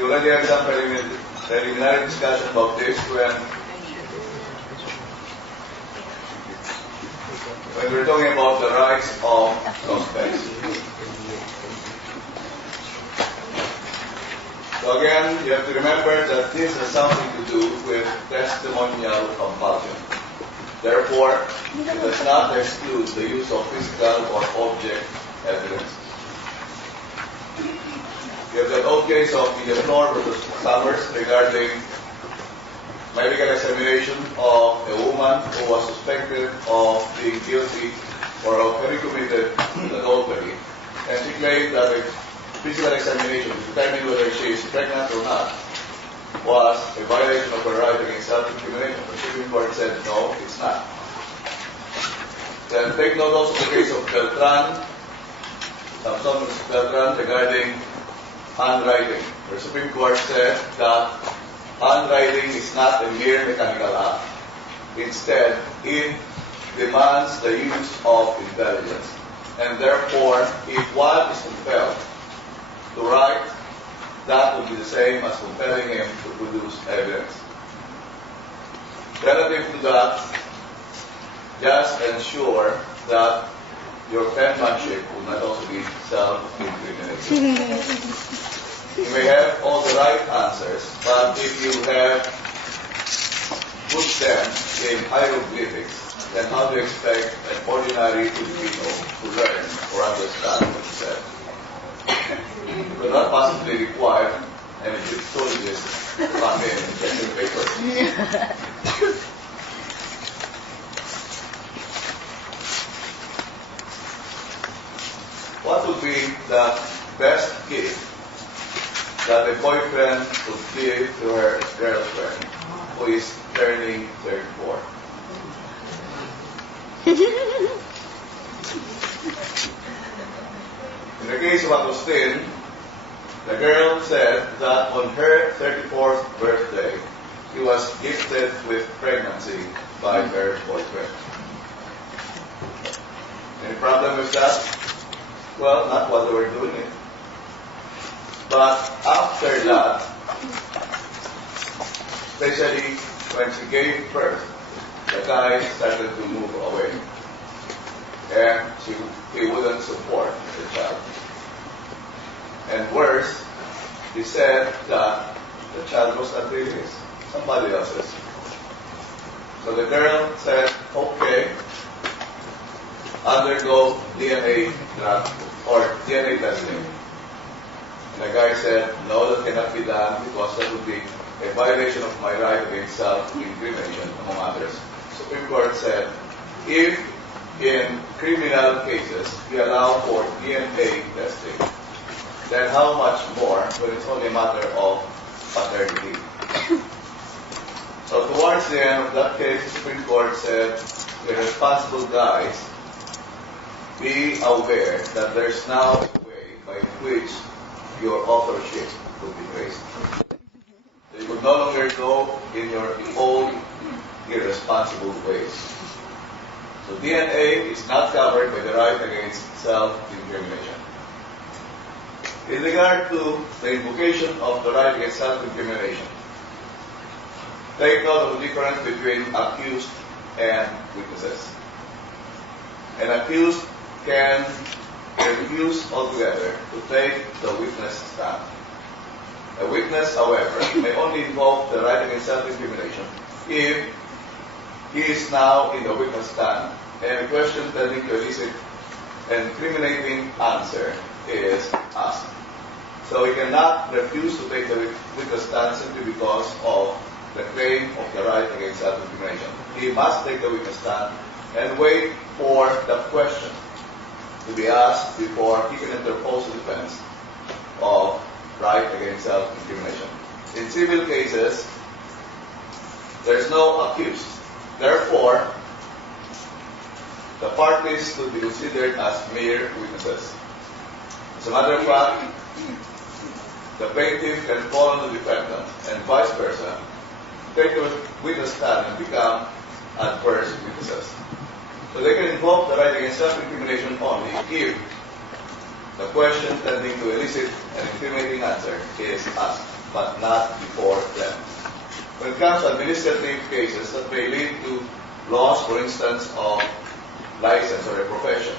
We already had some preliminary discussion about this when we're talking about the rights of suspects. So again, you have to remember that this has something to do with testimonial compulsion. Therefore, it does not exclude the use of physical or object evidence. You have that old case of Villasenor versus Summers regarding medical examination of a woman who was suspected of being guilty or of having committed adultery. And she claimed that a physical examination to determine whether she is pregnant or not was a violation of her right against self-incrimination. The Supreme Court said, no, it's not. Then take note also of the case of Beltran, Samson versus Beltran regarding handwriting. The Supreme Court said that handwriting is not a mere mechanical act. Instead, it demands the use of intelligence. And therefore, if one is compelled to write, that would be the same as compelling him to produce evidence. Relative to that, just ensure that your penmanship will not also be self-incriminating. You may have all the right answers, but if you have put them in hieroglyphics, then how do you expect an ordinary Filipino to learn or understand what you said? You could not possibly require an Egyptologist to come in and check your papers. What would be the best gift that a boyfriend could give to her girlfriend who is turning 34? In the case of Agustin, the girl said that on her 34th birthday, she was gifted with pregnancy by her boyfriend. Any problem with that? Well, not while they were doing it. But after that, especially when she gave birth, the guy started to move away. And he wouldn't support the child. And worse, he said that the child was not really his, somebody else's. So the girl said, okay, undergo DNA or DNA testing. And the guy said, no, that cannot be done because that would be a violation of my right against self-incrimination, among others. Supreme Court said, if in criminal cases we allow for DNA testing, then how much more when it's only a matter of paternity? So towards the end of that case, the Supreme Court said, the responsible guys, be aware that there's now a way by which your authorship will be traced. You will no longer go in your own irresponsible ways. So DNA is not covered by the right against self-incrimination. In regard to the invocation of the right against self-incrimination, take note of the difference between accused and witnesses. An accused can refuse altogether to take the witness stand. A witness, however, may only invoke the right against self-incrimination if he is now in the witness stand and a question tending to elicit an incriminating answer is asked. So he cannot refuse to take the witness stand simply because of the claim of the right against self-incrimination. He must take the witness stand and wait for the question to be asked before he can interpose the defense of right against self-incrimination. In civil cases, there is no accused. Therefore, the parties could be considered as mere witnesses. As a matter of fact, the plaintiff can call on the defendant and vice versa, take the witness stand and become adverse witnesses. So they can invoke the right against self-incrimination only if the question tending to elicit an incriminating answer is asked. but not before them. When it comes to administrative cases that may lead to loss, for instance, of license or a profession,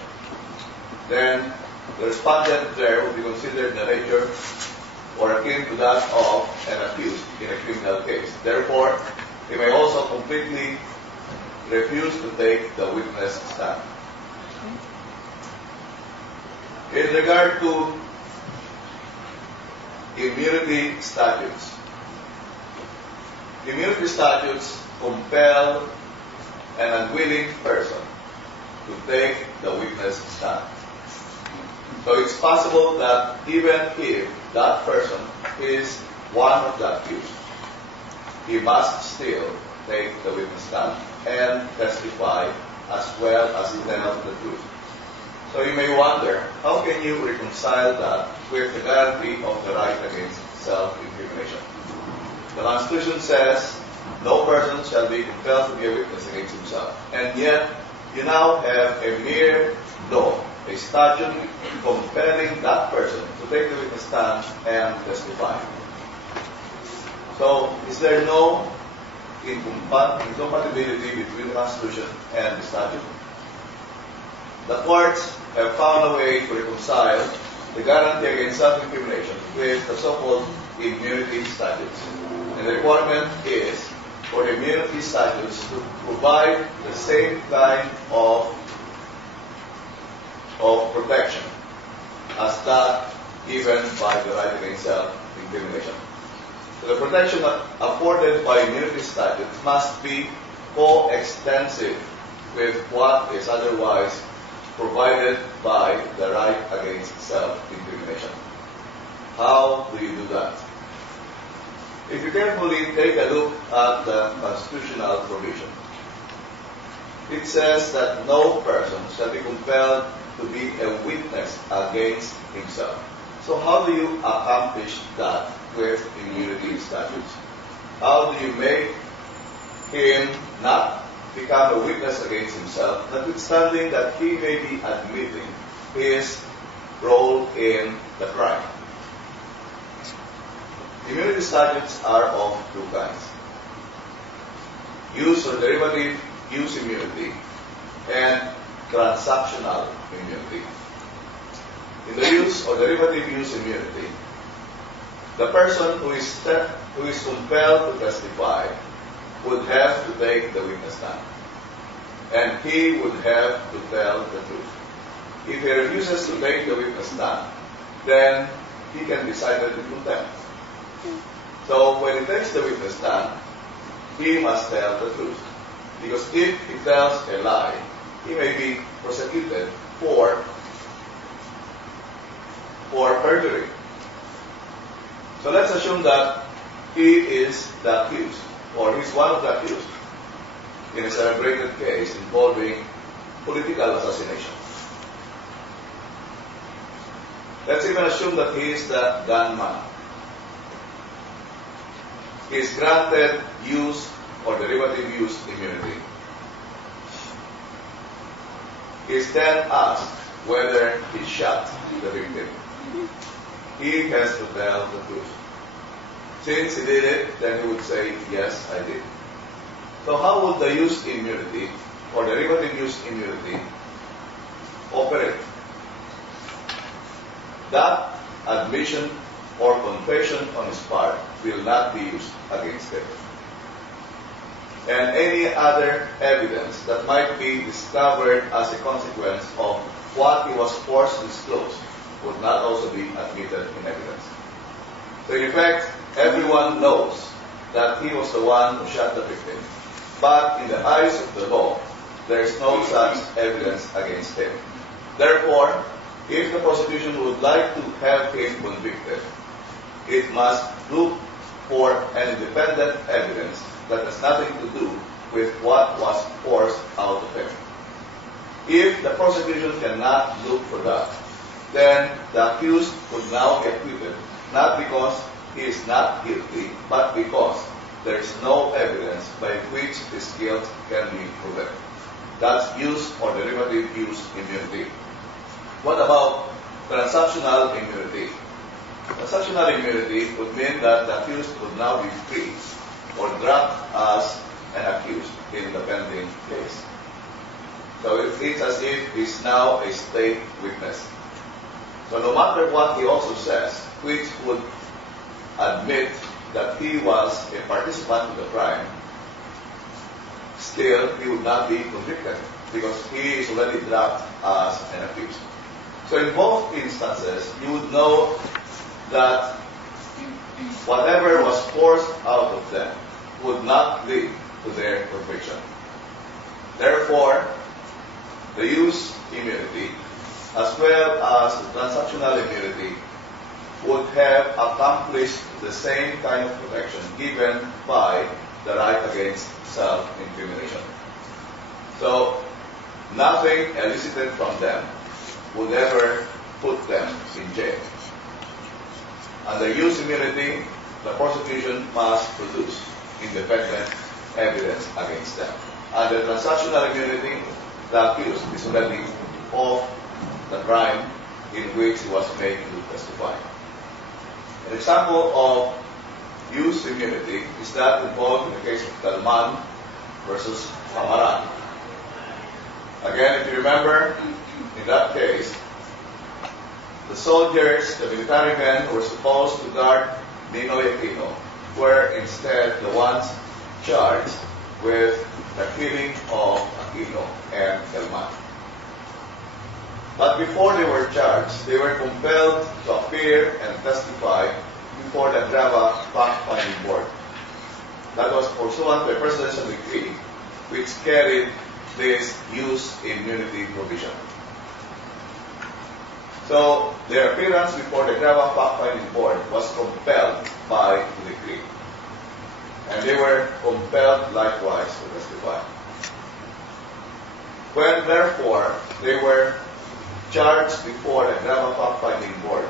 then the respondent there will be considered narrator or akin to that of an accused in a criminal case. Therefore, he may also completely refuse to take the witness stand. In regard to immunity statutes compel an unwilling person to take the witness stand. So it's possible that even if that person is one of the accused, he must still take the witness stand and testify as well as tell the truth. So you may wonder, how can you reconcile that with the guarantee of the right against self-incrimination? The Constitution says no person shall be compelled to be a witness against himself. And yet, you now have a mere law, a statute compelling that person to take the witness stand and testify. So, is there no incompatibility between the Constitution and the statute? The courts have found a way to reconcile the guarantee against self-incrimination with the so-called immunity statutes. And the requirement is for the immunity statutes to provide the same kind of protection as that given by the right against self-incrimination. So the protection afforded by immunity statutes must be coextensive with what is otherwise provided by the right against self-incrimination. How do you do that? If you carefully take a look at the constitutional provision, it says that no person shall be compelled to be a witness against himself. So how do you accomplish that with immunity statutes? How do you make him not become a witness against himself, notwithstanding that he may be admitting his role in the crime? Immunity statutes are of two kinds: use or derivative use immunity and transactional immunity. In the use or derivative use immunity, the person who is compelled to testify would have to take the witness stand, and he would have to tell the truth. If he refuses to take the witness stand, then he can be cited in contempt. So when he takes the witness stand, he must tell the truth, because if he tells a lie, he may be prosecuted for perjury. So let's assume that he is the accused, or he's one of the accused in a celebrated case involving political assassination. Let's even assume that he is the gunman. He is granted use or derivative use immunity. He is then asked whether he shot the victim. He has to tell the truth. Since he did it, then he would say, yes, I did. So how would the use immunity or derivative use immunity operate? That admission or confession on his part will not be used against him. And any other evidence that might be discovered as a consequence of what he was forced to disclose would not also be admitted in evidence. So in effect, everyone knows that he was the one who shot the victim. But in the eyes of the law, there is no such evidence against him. Therefore, if the prosecution would like to have him convicted, it must look for an independent evidence that has nothing to do with what was forced out of him. If the prosecution cannot look for that, then the accused would now be acquitted, not because he is not guilty, but because there is no evidence by which his guilt can be proven. That's use or derivative use immunity. What about transactional immunity? Transactional immunity would mean that the accused would now be free or dropped as an accused in the pending case. So it's as if he's now a state witness. So no matter what he also says, which would admit that he was a participant in the crime, still he would not be convicted because he is already dropped as an accused. So in both instances, you would know that whatever was forced out of them would not lead to their conviction. Therefore, the use immunity as well as the transactional immunity would have accomplished the same kind of protection given by the right against self-incrimination. So, nothing elicited from them would ever put them in jail. Under use immunity, the prosecution must produce independent evidence against them. Under transactional immunity, the accused is already off the crime in which he was made to testify. An example of use immunity is that involved in the case of Calman versus Amaran. Again, if you remember, in that case, the soldiers, the military men who were supposed to guard Ninoy Aquino were instead the ones charged with the killing of Aquino and Calman. But before they were charged, they were compelled to appear and testify before the Drava Fact-Finding Board. That was pursuant to a presidential decree which carried this use immunity provision. So their appearance before the Drava Fact-Finding Board was compelled by the decree. And they were compelled likewise to testify. When therefore they were charged before the Drava Fact-Finding Board,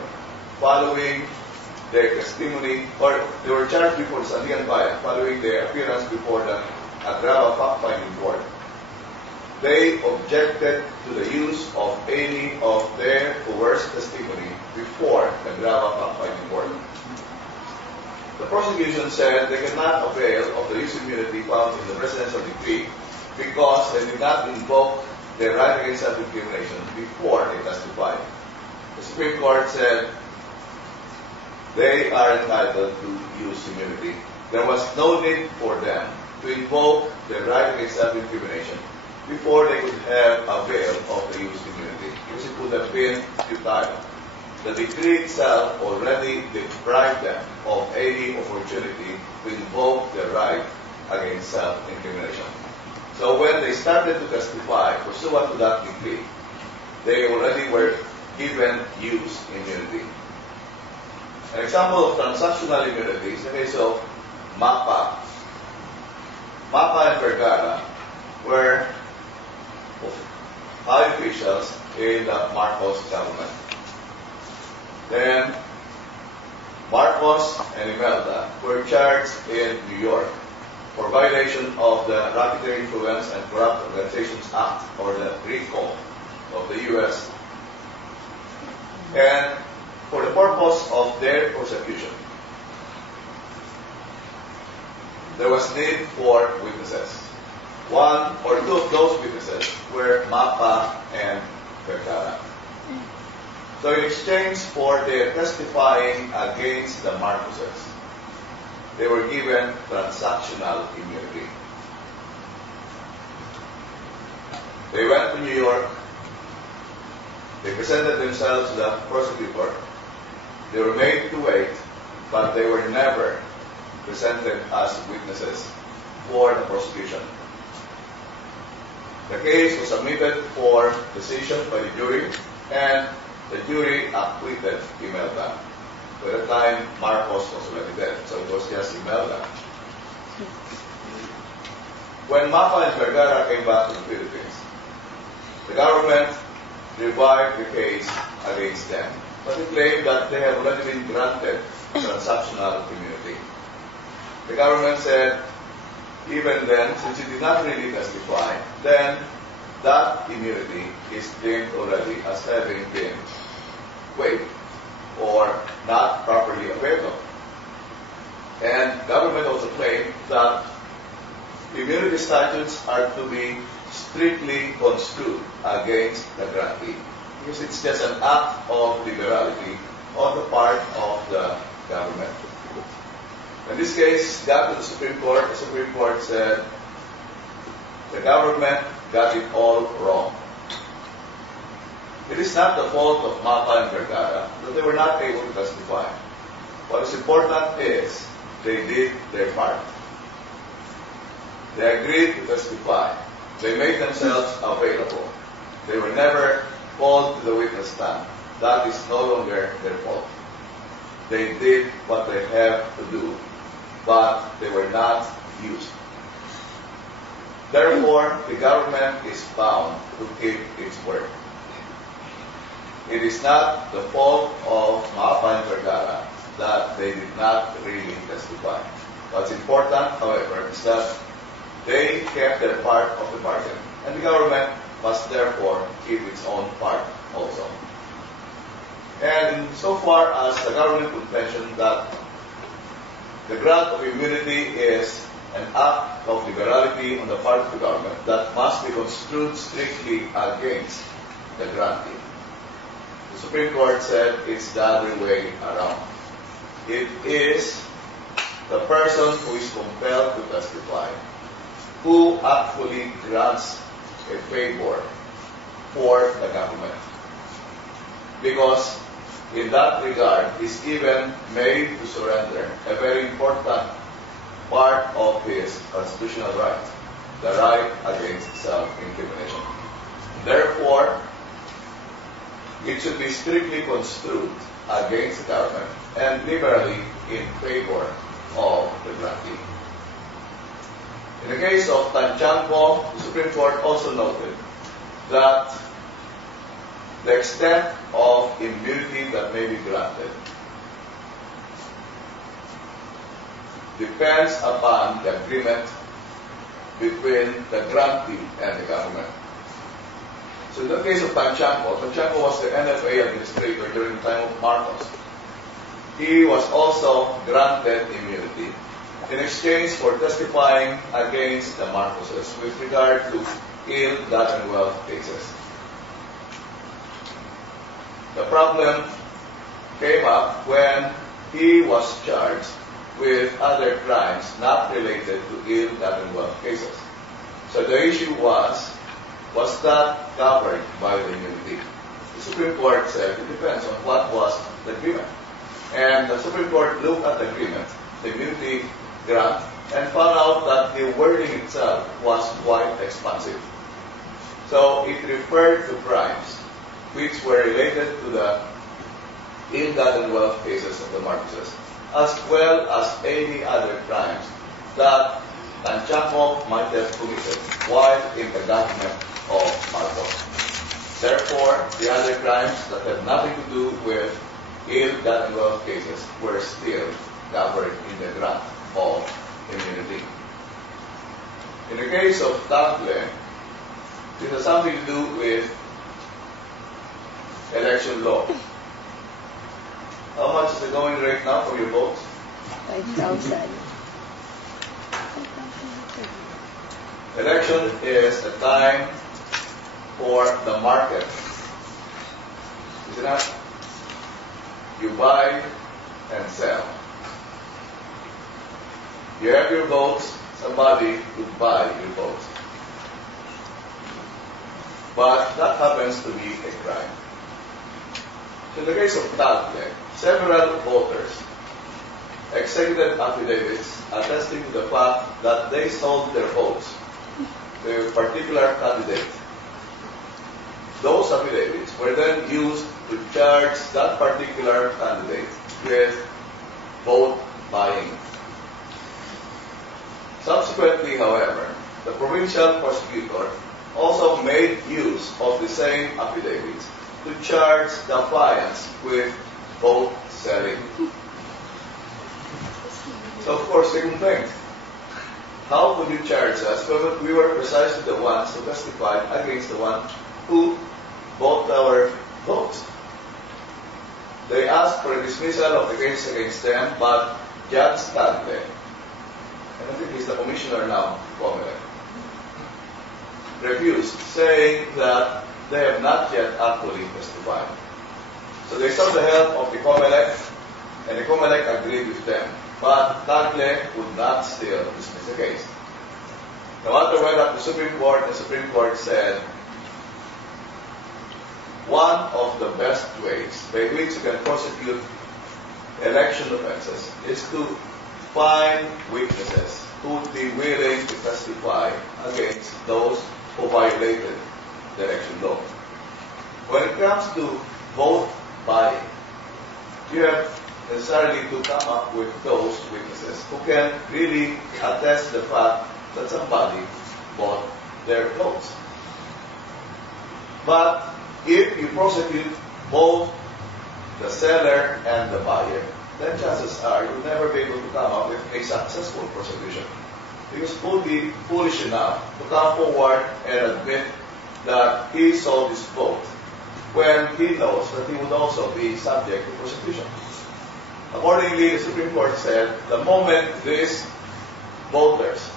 following their testimony, or they were charged before the Sandigan Bayan, following their appearance before the Drava Fact-Finding Board, they objected to the use of any of their coerced testimony before the Drava Fact-Finding Board. The prosecution said they cannot avail of the use immunity found in the presidential decree because they did not invoke their right against self-incrimination before they testified. The Supreme Court said they are entitled to use immunity. There was no need for them to invoke their right against self-incrimination before they could have avail of the use immunity, because it would have been futile. The decree itself already deprived them of any opportunity to invoke their right against self-incrimination. So when they started to testify pursuant to that decree, they already were given use immunity. An example of transactional immunity is the case of MAPA. MAPA and Vergara were high officials in the Marcos government. Then Marcos and Imelda were charged in New York for violation of the Racketeering Influence and Corrupt Organizations Act, or the RICO of the U.S., and for the purpose of their prosecution, there was need for witnesses. One or two of those witnesses were MAPA and Vergara. So in exchange for their testifying against the Marcoses, they were given transactional immunity. They went to New York. They presented themselves to the prosecutor. They were made to wait, but they were never presented as witnesses for the prosecution. The case was submitted for decision by the jury, and the jury acquitted Imelda. By the time, Marcos was already dead, so it was just Imelda. When MAPA and Vergara came back to the Philippines, the government revived the case against them, but they claimed that they have already been granted transactional immunity. The government said, even then, since you did not really testify, then that immunity is deemed already as having been waived or therefore not properly available. And government also claimed that immunity statutes are to be strictly construed against the grantee, because it's just an act of liberality on the part of the government. In this case, got to the Supreme Court. The Supreme Court said the government got it all wrong. It is not the fault of Mapa and Vergara that they were not able to testify. What is important is they did their part. They agreed to testify. They made themselves available. They were never called to the witness stand. That is no longer their fault. They did what they have to do, but they were not used. Therefore, the government is bound to keep its word. It is not the fault of Mapa and Vergara that they did not really testify. What's important, however, is that they kept their part of the bargain, and the government must therefore keep its own part also. And so far as the government would mention that the grant of immunity is an act of liberality on the part of the government that must be construed strictly against the grantee. The Supreme Court said it's the other way around. It is the person who is compelled to testify who actually grants a favor for the government. Because in that regard is even made to surrender a very important part of his constitutional right, the right against self-incrimination. Therefore, it should be strictly construed against the government and liberally in favor of the grantee. In the case of Tanchanco, the Supreme Court also noted that the extent of immunity that may be granted depends upon the agreement between the grantee and the government. So in the case of Tanchanco was the NFA administrator during the time of Marcos. He was also granted immunity in exchange for testifying against the Marcoses with regard to ill-gotten wealth cases. The problem came up when he was charged with other crimes not related to ill-gotten wealth cases. So the issue was that covered by the immunity? The Supreme Court said it depends on what was the agreement. And the Supreme Court looked at the agreement, the immunity grant, and found out that the wording itself was quite expansive. So it referred to crimes which were related to the ill-gotten wealth cases of the Marcoses, as well as any other crimes that Tanchanco might have committed while in the government of Marcos. Therefore, the other crimes that had nothing to do with ill-gotten wealth cases were still covered in the grant of immunity. In the case of Tagle, it has something to do with election law. How much is the going rate now for your votes? 5,000. Election is a time for the market. Is it not? You buy and sell. You have your votes, somebody will buy your votes. But that happens to be a crime. So in the case of Tagle, several voters executed affidavits attesting to the fact that they sold their votes to a particular candidate. Those affidavits were then used to charge that particular candidate with vote buying. Subsequently, however, the provincial prosecutor also made use of the same affidavits to charge the affiants with vote selling. So of course they complained. How could you charge us when we were precisely the ones who testified against the one who bought our votes? They asked for a dismissal of the case against them, but Judge Tagle, and I think he's the commissioner now, Comelec, refused, saying that they have not yet actually testified. So they sought the help of the Comelec, and the Comelec agreed with them. But Tagle would not still dismiss the case. The matter went up to the Supreme Court, and the Supreme Court said, one of the best ways by which you can prosecute election offenses is to find witnesses who would be willing to testify against those who violated the election law. When it comes to vote buying, you have necessarily to come up with those witnesses who can really attest the fact that somebody bought their votes. But if you prosecute both the seller and the buyer, then chances are you'll never be able to come up with a successful prosecution. Because who would be foolish enough to come forward and admit that he sold his vote when he knows that he would also be subject to prosecution? Accordingly, the Supreme Court said the moment these voters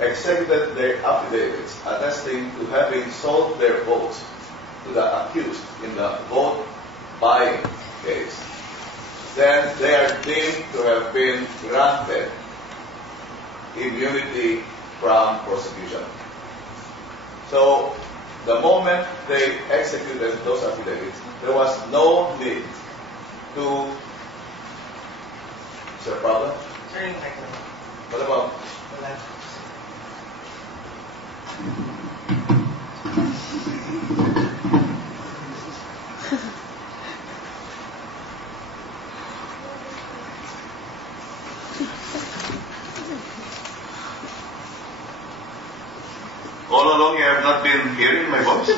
executed their affidavits attesting to having sold their votes to the accused in the vote buying case, then they are deemed to have been granted immunity from prosecution. So, the moment they executed those affidavits, there was no need to... Is there a problem? What about? All along you have not been hearing my voice?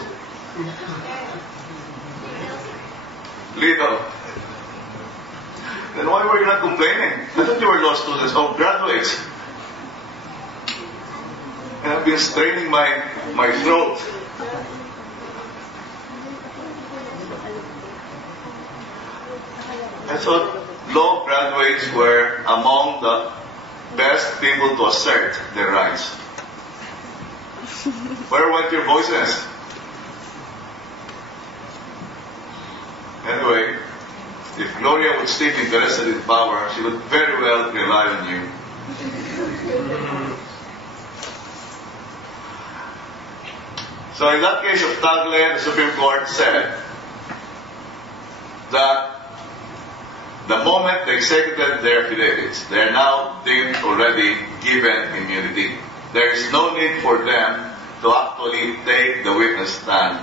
Little. Then why were you not complaining? I thought you were law students or graduates. And I've been straining my throat. I thought law graduates were among the best people to assert their rights. Where went your voices? Anyway, if Gloria would stay interested in power, she would very well rely on you. So in that case of Tagle, the Supreme Court said that the moment they executed their affidavits, they are now deemed already given immunity. There is no need for them to actually take the witness stand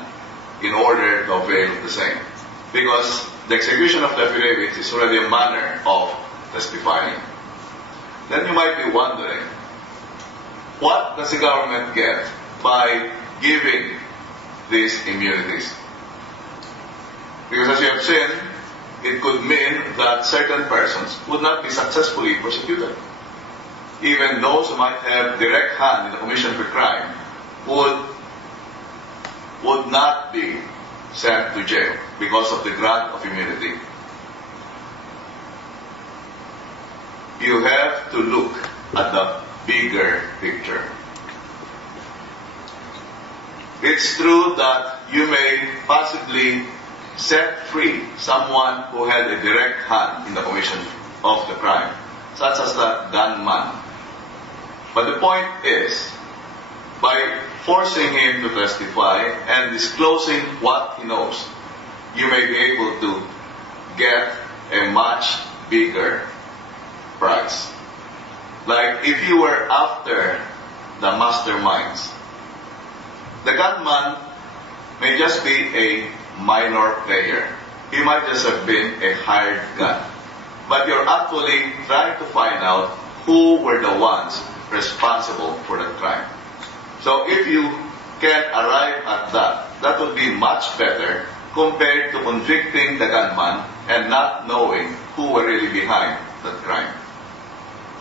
in order to avail the same. Because the execution of the affidavit is already a manner of testifying. Then you might be wondering, what does the government get by giving these immunities? Because as you have seen, it could mean that certain persons would not be successfully prosecuted. Even those who might have direct hand in the commission of a crime would not be sent to jail because of the grant of immunity. You have to look at the bigger picture. It's true that you may possibly set free someone who had a direct hand in the commission of the crime, such as the gunman. But the point is, by forcing him to testify and disclosing what he knows, you may be able to get a much bigger prize. Like if you were after the masterminds, the gunman may just be a minor player. He might just have been a hired gun. But you're actually trying to find out who were the ones responsible for that crime. So if you can arrive at that, that would be much better compared to convicting the gunman and not knowing who were really behind that crime.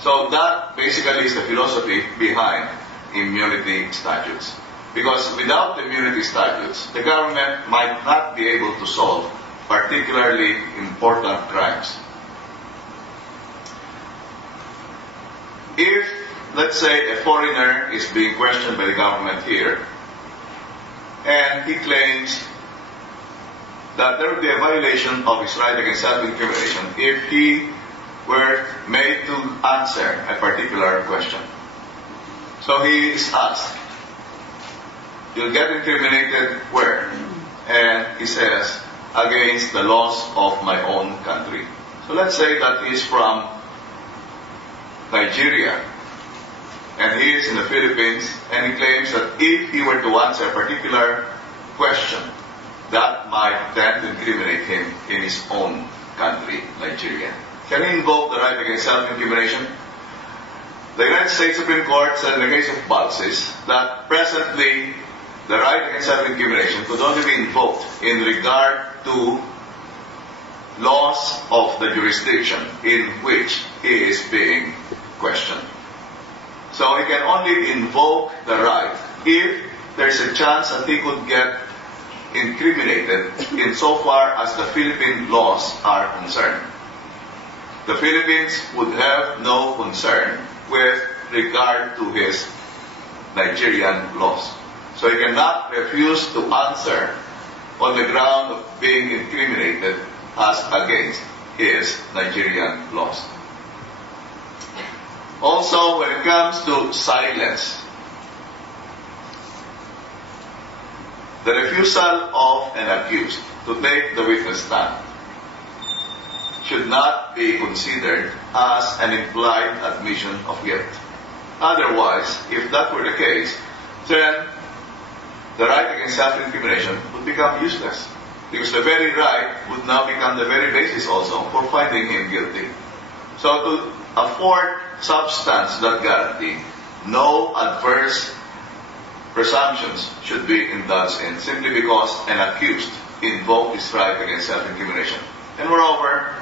So that basically is the philosophy behind immunity statutes. Because without the immunity statutes, the government might not be able to solve particularly important crimes. If, let's say, a foreigner is being questioned by the government here, and he claims that there would be a violation of his right against self-incrimination if he were made to answer a particular question. So he is asked, "You'll get incriminated where?" And he says, "Against the laws of my own country." So let's say that he is from Nigeria, and he is in the Philippines, and he claims that if he were to answer a particular question, that might tend to incriminate him in his own country, Nigeria. Can he invoke the right against self-incrimination? The United States Supreme Court said in the case of Balsis that presently the right against self-incrimination could only be invoked in regard to laws of the jurisdiction in which he is being questioned. So he can only invoke the right if there's a chance that he could get incriminated insofar as the Philippine laws are concerned. The Philippines would have no concern with regard to his Nigerian laws. So he cannot refuse to answer on the ground of being incriminated as against his Nigerian laws. Also, when it comes to silence, the refusal of an accused to take the witness stand should not be considered as an implied admission of guilt. Otherwise, if that were the case, then the right against self-incrimination would become useless, because the very right would now become the very basis also for finding him guilty. So to afford substance to that guarantee, no adverse presumptions should be indulged in simply because an accused invoked his right against self-incrimination. And moreover,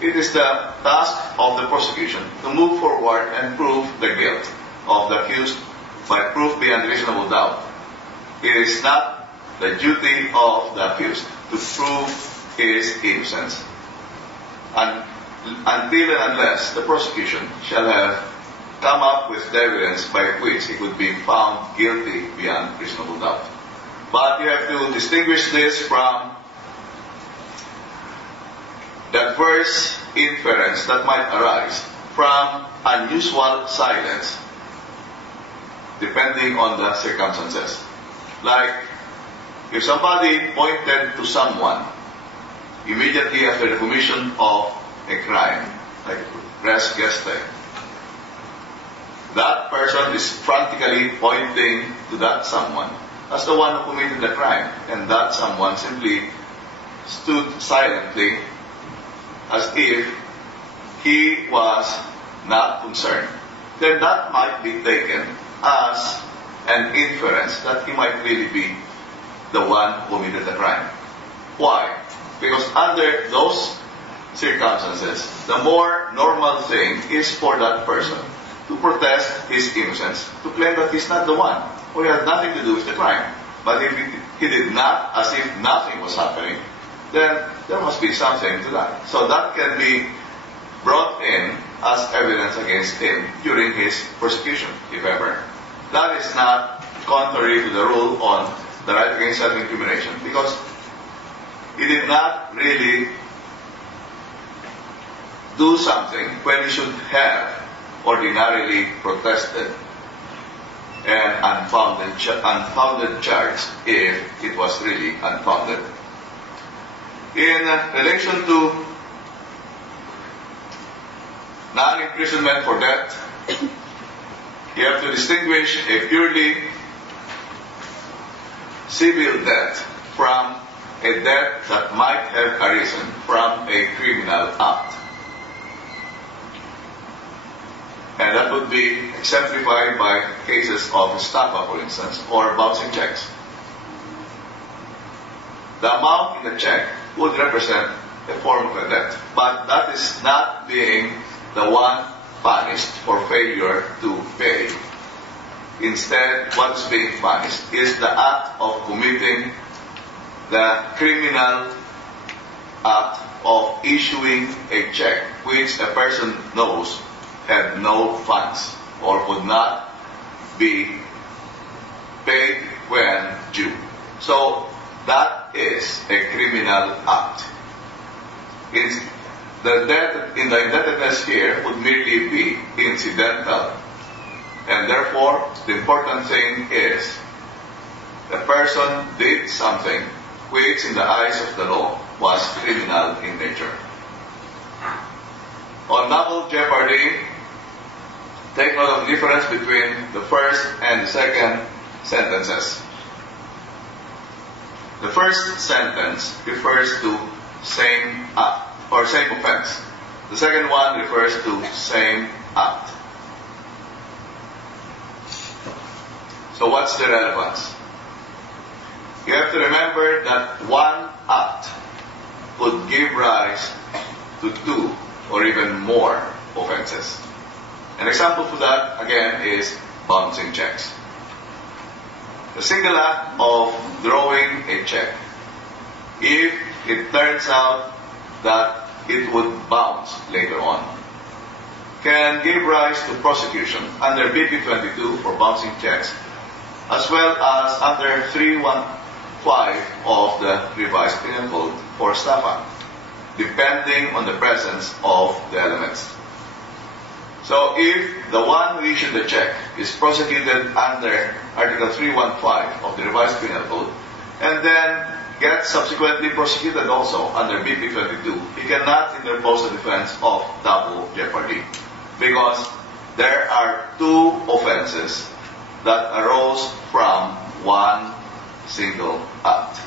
it is the task of the prosecution to move forward and prove the guilt of the accused by proof beyond reasonable doubt. It is not the duty of the accused to prove his innocence until and unless the prosecution shall have come up with evidence by which he could be found guilty beyond reasonable doubt. But you have to distinguish this from the adverse inference that might arise from unusual silence depending on the circumstances. Like, if somebody pointed to someone immediately after the commission of a crime, like res geste, that person is frantically pointing to that someone as the one who committed the crime, and that someone simply stood silently as if he was not concerned. Then that might be taken as an inference that he might really be the one who committed the crime. Why? Because under those circumstances, the more normal thing is for that person to protest his innocence, to claim that he's not the one, or he had nothing to do with the crime. But if he did not, as if nothing was happening, then there must be something to that. So that can be brought in as evidence against him during his prosecution, if ever. That is not contrary to the rule on the right against self-incrimination, because he did not really do something when he should have ordinarily protested an unfounded charge if it was really unfounded. In relation to non-imprisonment for debt, you have to distinguish a purely civil debt from a debt that might have arisen from a criminal act. And that would be exemplified by cases of estafa, for instance, or bouncing checks. The amount in the check would represent a form of a debt, but that is not being the one punished for failure to pay. Instead, what is being punished is the act of committing the criminal act of issuing a check which a person knows had no funds or could not be paid when due. So that is a criminal act. The debt in the indebtedness here would merely be incidental. And therefore, the important thing is the person did something which in the eyes of the law was criminal in nature. On double jeopardy, take note of the difference between the first and the second sentences. The first sentence refers to same act or same offense. The second one refers to same act. So what's the relevance? You have to remember that one act could give rise to two or even more offenses. An example for that, again, is bouncing checks. The single act of drawing a check, if it turns out that it would bounce later on, can give rise to prosecution under BP 22 for bouncing checks, as well as under 315 of the revised penal code for estafa, depending on the presence of the elements. So if the one who issued the check is prosecuted under Article 315 of the revised penal code, and then gets subsequently prosecuted also under BP 22, he cannot interpose a defense of double jeopardy, because there are two offenses that arose from one single act.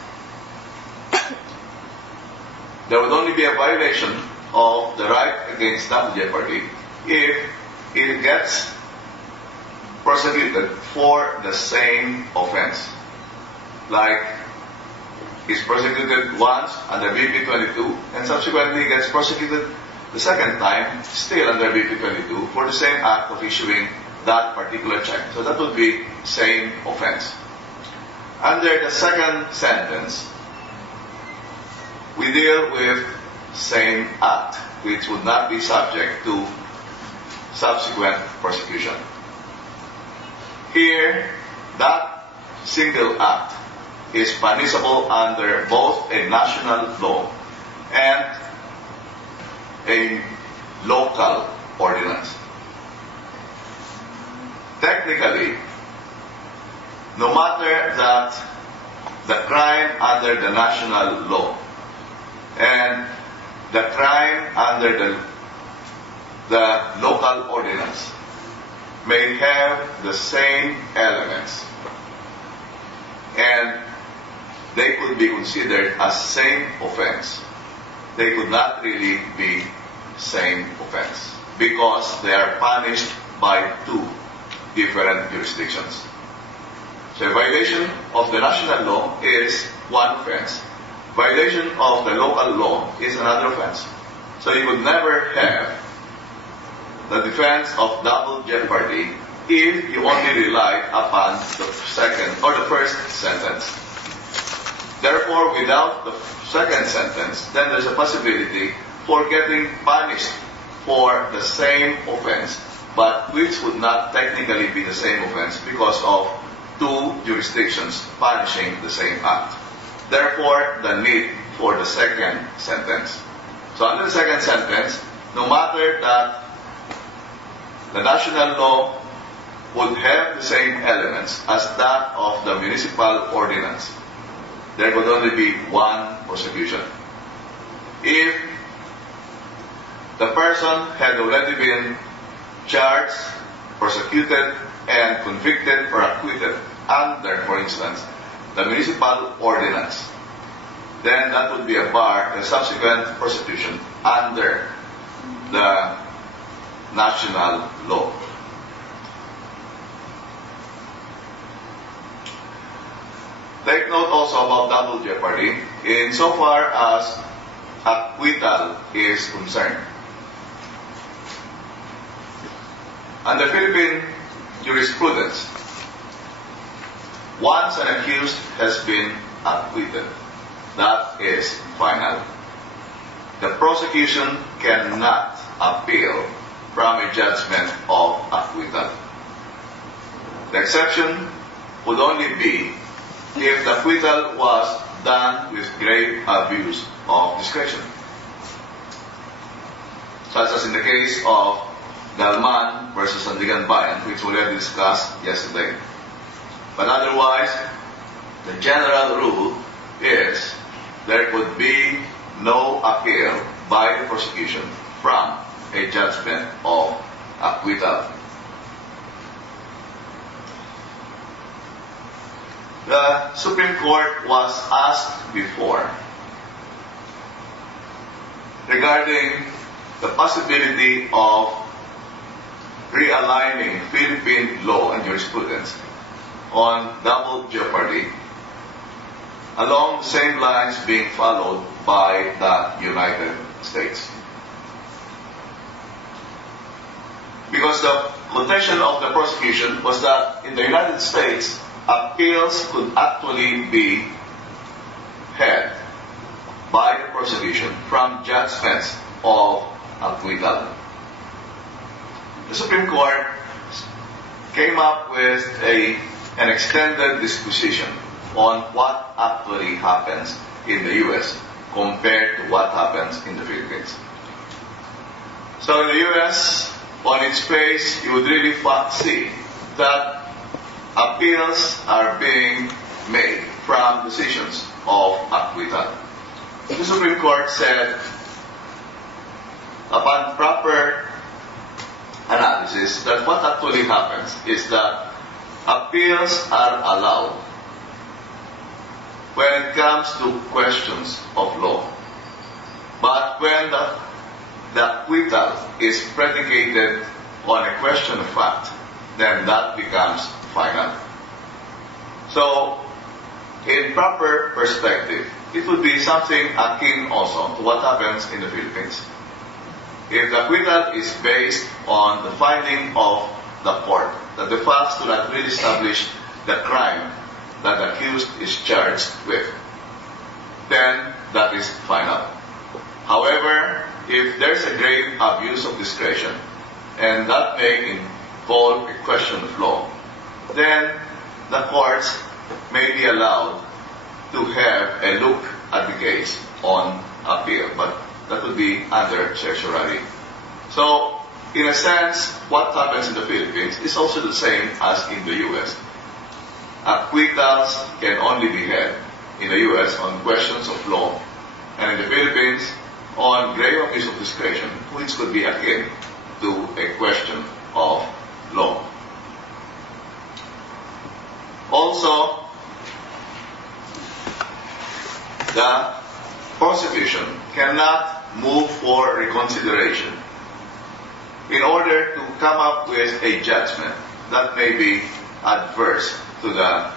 There would only be a violation of the right against double jeopardy if it gets prosecuted for the same offense. Like, he's prosecuted once under BP 22 and subsequently gets prosecuted the second time, still under BP 22, for the same act of issuing that particular check. So that would be same offense. Under the second sentence, we deal with same act, which would not be subject to subsequent prosecution. Here, that single act is punishable under both a national law and a local ordinance. Technically, no matter that the crime under the national law and the crime under the local ordinance may have the same elements, and they could be considered as same offense, they could not really be same offense because they are punished by two different jurisdictions. So a violation of the national law is one offense. Violation of the local law is another offense. So you would never have the defense of double jeopardy if you only rely upon the second or the first sentence. Therefore, without the second sentence, then there's a possibility for getting punished for the same offense, but which would not technically be the same offense because of two jurisdictions punishing the same act. Therefore, the need for the second sentence. So under the second sentence, no matter that the national law would have the same elements as that of the municipal ordinance, there could only be one prosecution. If the person had already been charged, prosecuted, and convicted or acquitted under, for instance, the municipal ordinance, then that would be a bar to subsequent prosecution under the national law. Take note also about double jeopardy insofar as acquittal is concerned. Under Philippine jurisprudence, once an accused has been acquitted, that is final. the prosecution cannot appeal from a judgment of acquittal. The exception would only be if the acquittal was done with grave abuse of discretion, such as in the case of Galman versus Sandigan Bayan, which we already discussed yesterday. But otherwise, the general rule is there could be no appeal by the prosecution from a judgment of acquittal. The Supreme Court was asked before regarding the possibility of realigning Philippine law and jurisprudence on double jeopardy along the same lines being followed by the United States. Because the contention of the prosecution was that in the United States, appeals could actually be had by the prosecution from judgments of acquittal. The Supreme Court came up with an extended disposition on what actually happens in the U.S. compared to what happens in the Philippines. So in the U.S., on its face, you would really see that appeals are being made from decisions of acquittal. The Supreme Court said, upon proper analysis, that what actually happens is that appeals are allowed when it comes to questions of law. But when the acquittal is predicated on a question of fact, then that becomes final. So, in proper perspective, it would be something akin also to what happens in the Philippines. If the acquittal is based on the finding of the court that the facts do not really establish the crime that the accused is charged with, then that is final. However, if there's a grave abuse of discretion, and that may involve a question of law, then the courts may be allowed to have a look at the case on appeal, but that would be under certiorari. So, in a sense, what happens in the Philippines is also the same as in the U.S. Acquittals can only be had in the U.S. on questions of law, and in the Philippines on grave abuse of discretion, which could be akin to a question of law. Also, the prosecution cannot move for reconsideration in order to come up with a judgment that may be adverse to the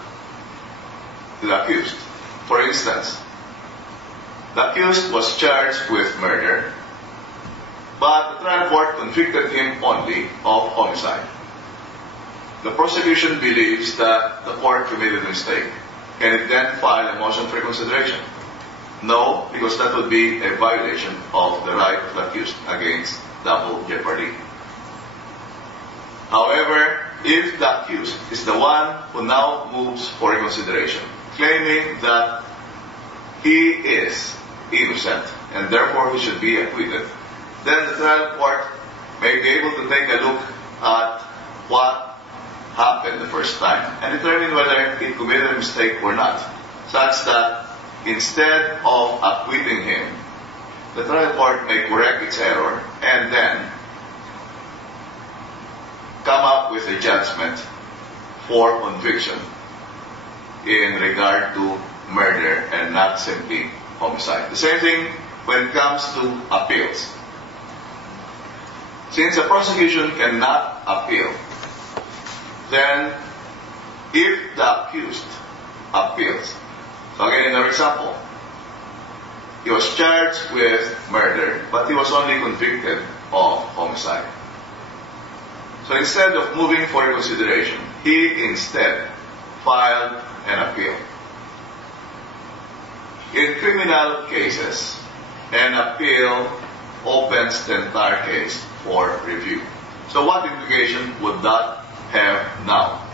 accused. For instance, the accused was charged with murder, but the trial court convicted him only of homicide. The prosecution believes that the court committed a mistake. Can it then file a motion for reconsideration? No, because that would be a violation of the right of the accused against double jeopardy. However, if the accused is the one who now moves for reconsideration, claiming that he is innocent and therefore he should be acquitted, then the trial court may be able to take a look at what happened the first time and determine whether he committed a mistake or not, such that instead of acquitting him, the trial court may correct its error and then come up with a judgment for conviction in regard to murder and not simply homicide. The same thing when it comes to appeals. Since the prosecution cannot appeal, then if the accused appeals, so again in our example, he was charged with murder, but he was only convicted of homicide. So instead of moving for reconsideration, he instead filed an appeal. In criminal cases, an appeal opens the entire case for review. So what implication would that have now?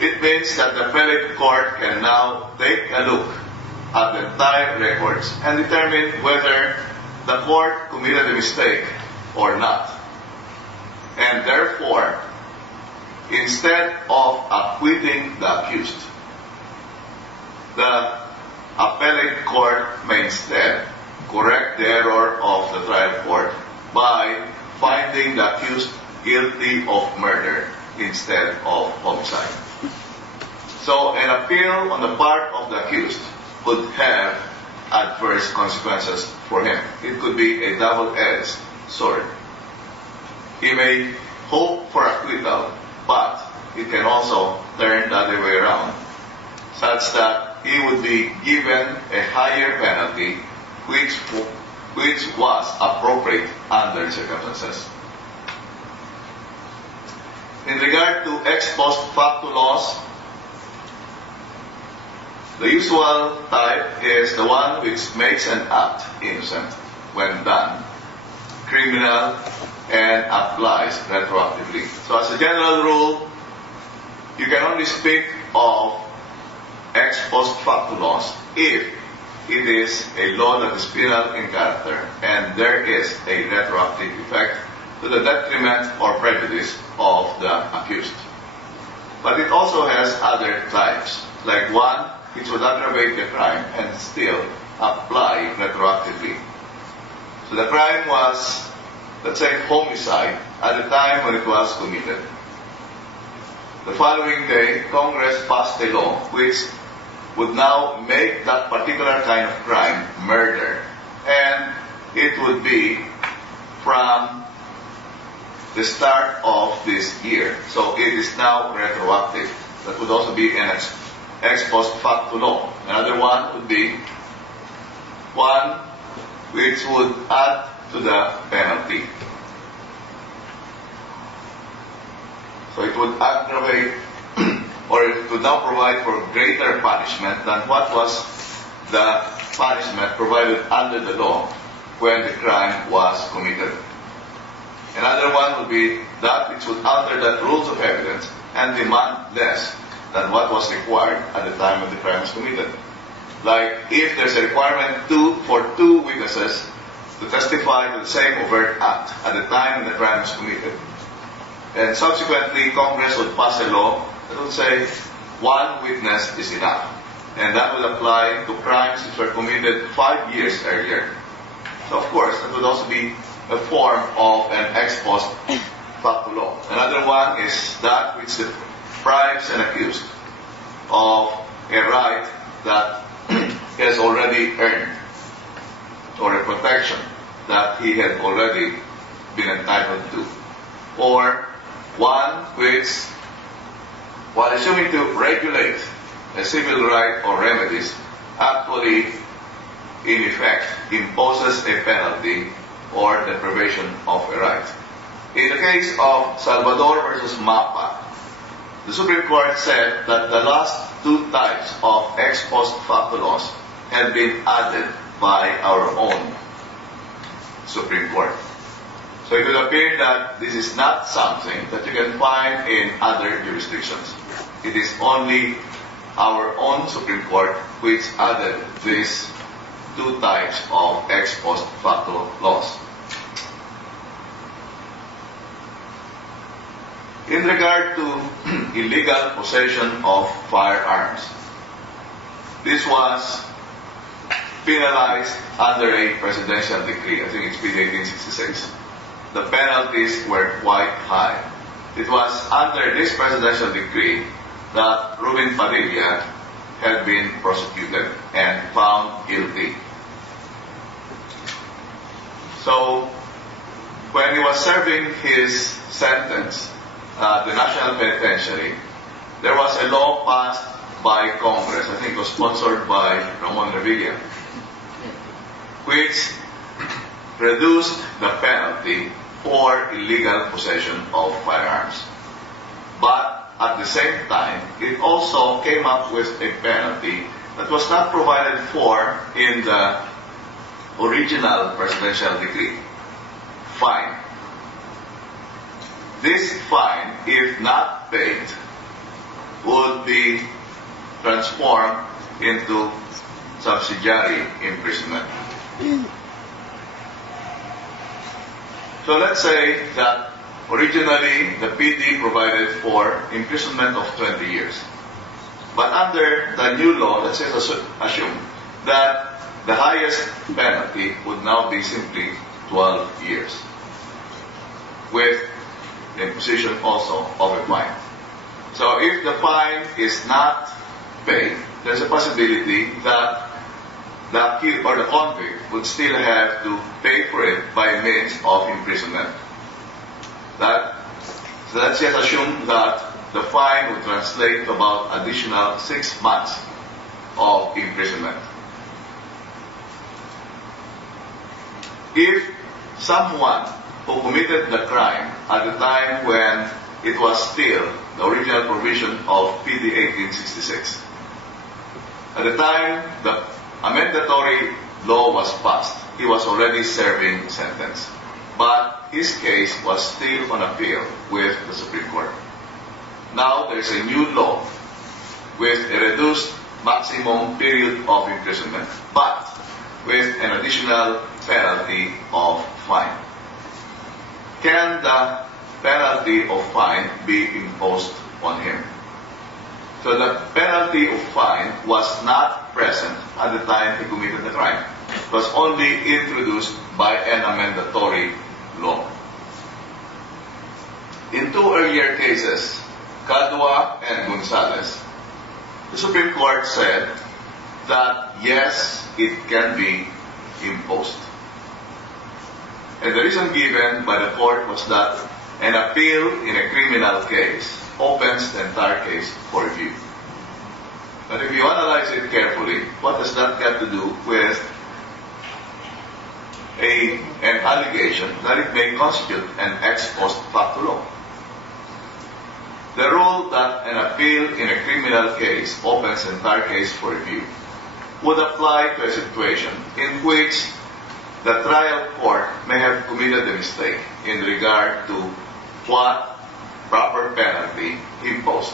It means that the appellate court can now take a look at the entire records and determine whether the court committed a mistake or not. And therefore, instead of acquitting the accused, the appellate court may instead correct the error of the trial court by finding the accused guilty of murder instead of homicide. So an appeal on the part of the accused could have adverse consequences for him. It could be a double-edged sword. He may hope for acquittal, but it can also turn the other way around, such that he would be given a higher penalty which was appropriate under the circumstances. In regard to ex post facto laws, the usual type is the one which makes an act innocent when done, criminal, and applies retroactively. So as a general rule, you can only speak of ex post facto laws if it is a law that is penal in character and there is a retroactive effect to the detriment or prejudice of the accused. But it also has other types, like one which would aggravate the crime and still apply retroactively. So the crime was, let's say, homicide at the time when it was committed. The following day, Congress passed a law which would now make that particular kind of crime murder, and it would be from the start of this year. So it is now retroactive. That would also be an ex post facto law. Another one would be one which would add to the penalty. So it would aggravate or it would now provide for greater punishment than what was the punishment provided under the law when the crime was committed. Another one would be that which would alter the rules of evidence and demand less than what was required at the time when the crime was committed. Like if there's a requirement for two witnesses to testify to the same overt act at the time when the crime was committed, and subsequently Congress would pass a law that would say one witness is enough, and that would apply to crimes which were committed 5 years earlier. So of course that would also be a form of an ex post facto law. Another one is that which deprives an accused of a right that he has already earned, or a protection that he had already been entitled to, or one which, while assuming to regulate a civil right or remedies, actually in effect imposes a penalty or deprivation of a right. In the case of Salvador versus Mapa, the Supreme Court said that the last two types of ex post facto laws had been added by our own Supreme Court. So it would appear that this is not something that you can find in other jurisdictions. It is only our own Supreme Court which added these two types of ex post facto laws. In regard to illegal possession of firearms, this was penalized under a presidential decree. I think it's been 1866. The penalties were quite high. It was under this presidential decree that Ruben Padilla had been prosecuted and found guilty. So when he was serving his sentence at the National Penitentiary, there was a law passed by Congress, I think it was sponsored by Ramon Revilla, which reduced the penalty for illegal possession of firearms. But at the same time, it also came up with a penalty that was not provided for in the original presidential decree. Fine. This fine, if not paid, would be transformed into subsidiary imprisonment. So let's say that originally the PD provided for imprisonment of 20 years. But under the new law, let's say assume that the highest penalty would now be simply 12 years, with the imposition also of a fine. So if the fine is not paid, there's a possibility that the accused or the convict would still have to pay for it by means of imprisonment. So let's just assume that the fine would translate to about additional 6 months of imprisonment. If someone who committed the crime at the time when it was still the original provision of PD 1866, at the time the amendatory law was passed, he was already serving sentence. But his case was still on appeal with the Supreme Court. Now there's a new law with a reduced maximum period of imprisonment, but with an additional penalty of fine. Can the penalty of fine be imposed on him? So the penalty of fine was not present at the time he committed the crime. It was only introduced by an amendatory law. In two earlier cases, Cadua and Gonzalez, the Supreme Court said that yes, it can be imposed. And the reason given by the court was that an appeal in a criminal case opens the entire case for review. But if you analyze it carefully, what does that got to do with an allegation that it may constitute an ex post facto law? The rule that an appeal in a criminal case opens the entire case for review would apply to a situation in which the trial court may have committed a mistake in regard to what proper penalty imposed.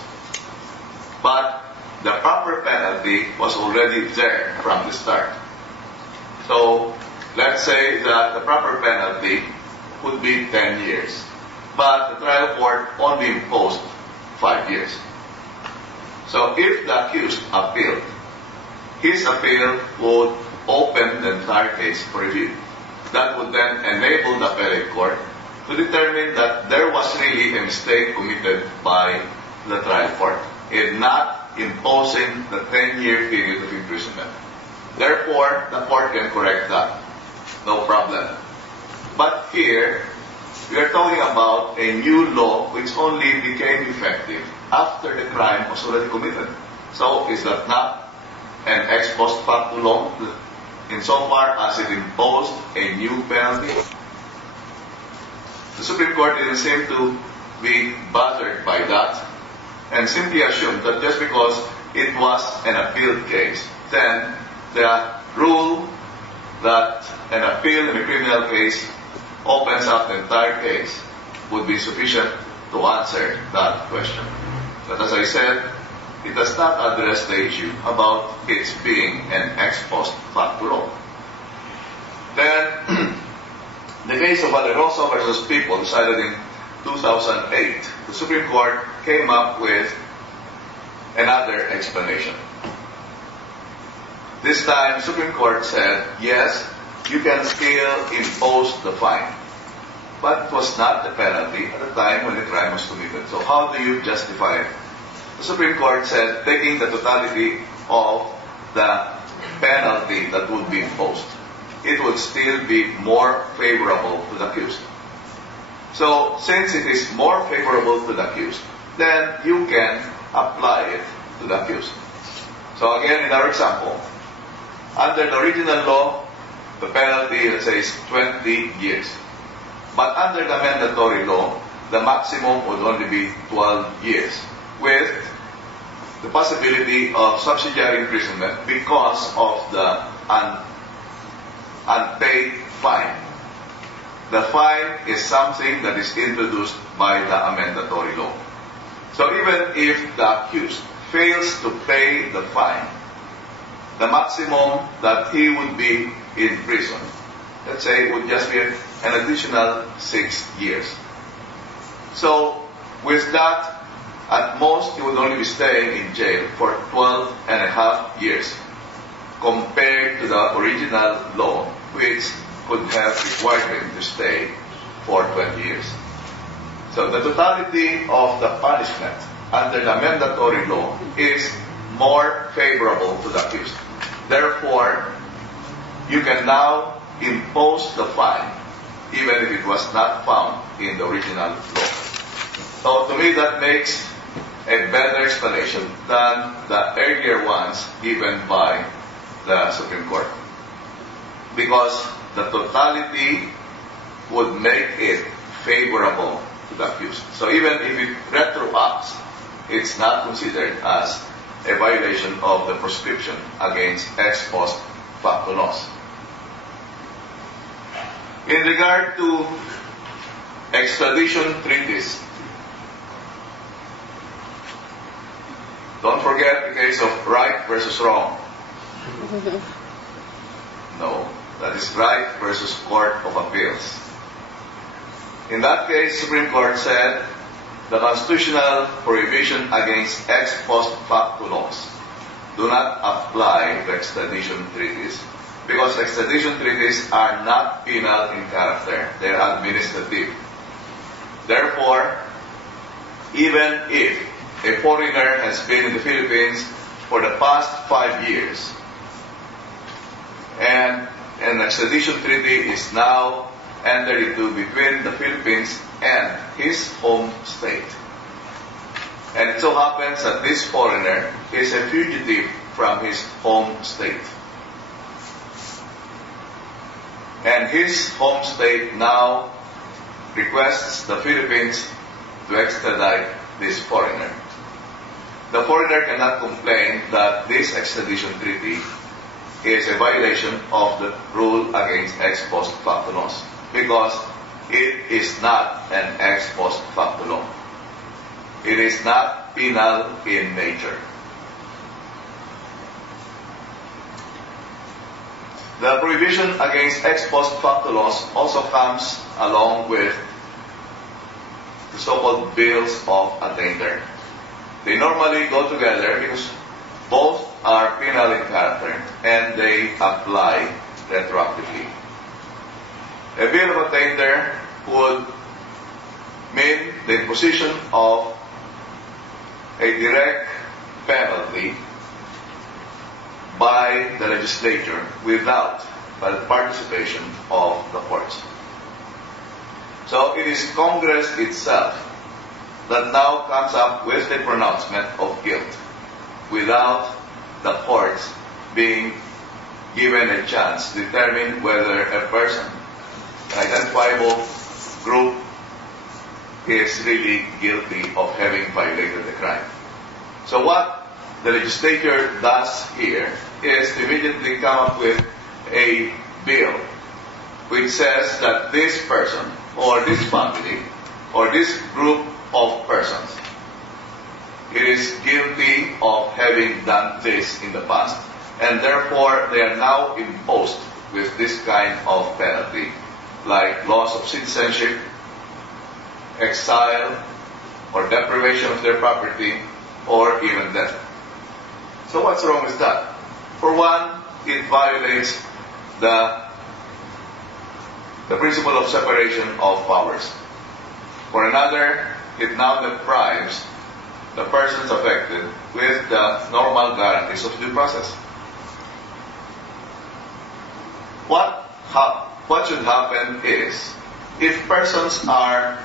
But the proper penalty was already there from the start. So let's say that the proper penalty would be 10 years, but the trial court only imposed 5 years. So if the accused appealed, his appeal would open the entire case for review. That would then enable the appellate court to determine that there was really a mistake committed by the trial court in not imposing the 10-year period of imprisonment. Therefore, the court can correct that. No problem. But here, we are talking about a new law which only became effective after the crime was already committed. So is that not an ex post facto law insofar as it imposed a new penalty? The Supreme Court didn't seem to be bothered by that and simply assumed that just because it was an appealed case, then the rule that an appeal in a criminal case opens up the entire case would be sufficient to answer that question. But as I said, it does not address the issue about its being an ex post facto law. Then, the case of Valeroso versus People, decided in 2008, the Supreme Court came up with another explanation. This time, the Supreme Court said, yes, you can still impose the fine, but it was not the penalty at the time when the crime was committed. So how do you justify it? The Supreme Court said, taking the totality of the penalty that would be imposed, it would still be more favorable to the accused. So since it is more favorable to the accused, then you can apply it to the accused. So again, in our example, under the original law, the penalty, let's say, is 20 years. But under the mandatory law, the maximum would only be 12 years, with the possibility of subsidiary imprisonment because of the unpaid fine. The fine is something that is introduced by the amendatory law. So even if the accused fails to pay the fine, the maximum that he would be in prison, let's say, would just be an additional 6 years. So with that, at most, he would only be staying in jail for 12 and a half years, compared to the original law, which could have required him to stay for 20 years. So the totality of the punishment under the mandatory law is more favorable to the accused. Therefore, you can now impose the fine, even if it was not found in the original law. So to me, that makes a better explanation than the earlier ones given by the Supreme Court. Because the totality would make it favorable to the accused. So even if it retroacts, it's not considered as a violation of the prescription against ex post facto laws. In regard to extradition treaties, don't forget the case of right versus wrong. No, that is right versus Court of Appeals. In that case, Supreme Court said the constitutional prohibition against ex post facto laws do not apply to extradition treaties because extradition treaties are not penal in character. They are administrative. Therefore, even if a foreigner has been in the Philippines for the past 5 years, and an extradition treaty is now entered into between the Philippines and his home state. And it so happens that this foreigner is a fugitive from his home state. And his home state now requests the Philippines to extradite this foreigner. The foreigner cannot complain that this extradition treaty is a violation of the rule against ex post facto laws, because it is not an ex post facto law. It is not penal in nature. The prohibition against ex post facto laws also comes along with the so-called bills of attainder. They normally go together because both are penal in character and they apply retroactively. A bill of attainder would mean the imposition of a direct penalty by the legislature without the participation of the courts. So it is Congress itself that now comes up with the pronouncement of guilt without the courts being given a chance to determine whether a person, an identifiable group, is really guilty of having violated the crime. So what the legislature does here is to immediately come up with a bill which says that this person or this family or this group of persons, it is guilty of having done this in the past, and therefore they are now imposed with this kind of penalty, like loss of citizenship, exile, or deprivation of their property, or even death. So what's wrong with that? For one, it violates the principle of separation of powers. For another, it now deprives the persons affected with the normal guarantees of due process. What should happen is, if persons are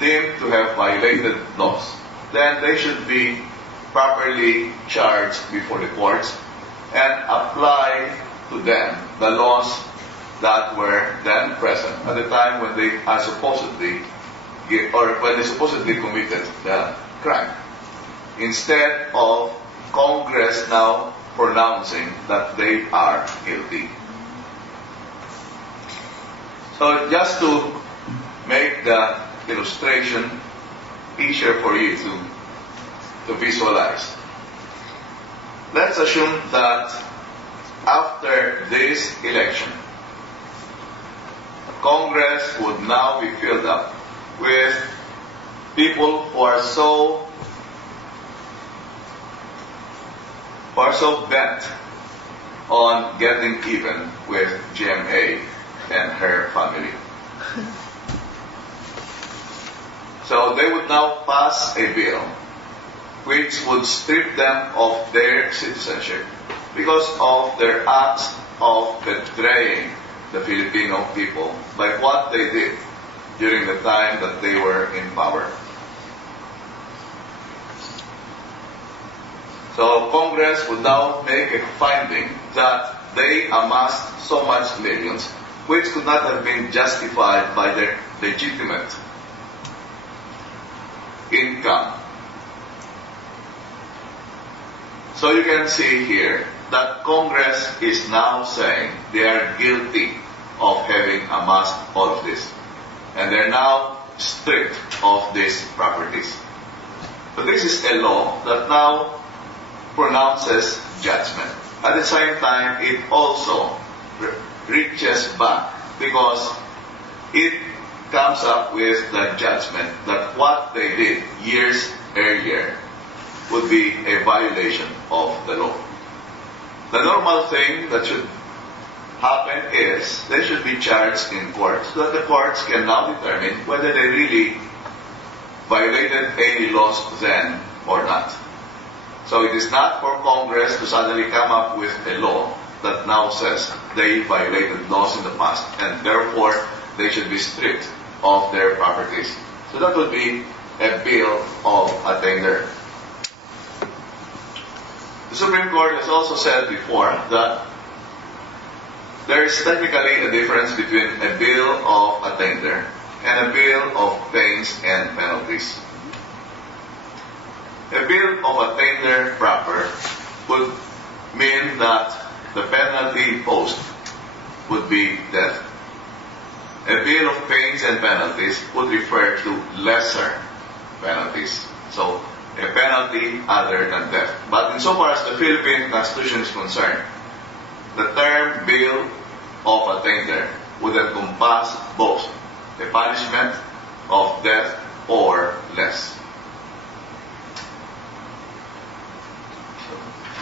deemed to have violated laws, then they should be properly charged before the courts and apply to them the laws that were then present at the time when they are supposedly committed the crime, instead of Congress now pronouncing that they are guilty. So just to make the illustration easier for you to visualize, let's assume that after this election, Congress would now be filled up with people who are so bent on getting even with GMA and her family. So they would now pass a bill which would strip them of their citizenship because of their acts of betraying the Filipino people by what they did during the time that they were in power. So Congress would now make a finding that they amassed so much millions which could not have been justified by their legitimate income. So you can see here that Congress is now saying they are guilty of having amassed all of this. And they're now stripped of these properties. So this is a law that now pronounces judgment. At the same time, it also reaches back because it comes up with the judgment that what they did years earlier would be a violation of the law. The normal thing that should happen is they should be charged in court so that the courts can now determine whether they really violated any laws then or not. So it is not for Congress to suddenly come up with a law that now says they violated laws in the past and therefore they should be stripped of their properties. So that would be a bill of attainder. The Supreme Court has also said before that there is technically a difference between a bill of attainder and a bill of pains and penalties. A bill of attainder proper would mean that the penalty imposed would be death. A bill of pains and penalties would refer to lesser penalties. So, a penalty other than death. But insofar as the Philippine Constitution is concerned, the term bill of attainder would encompass both a punishment of death or less.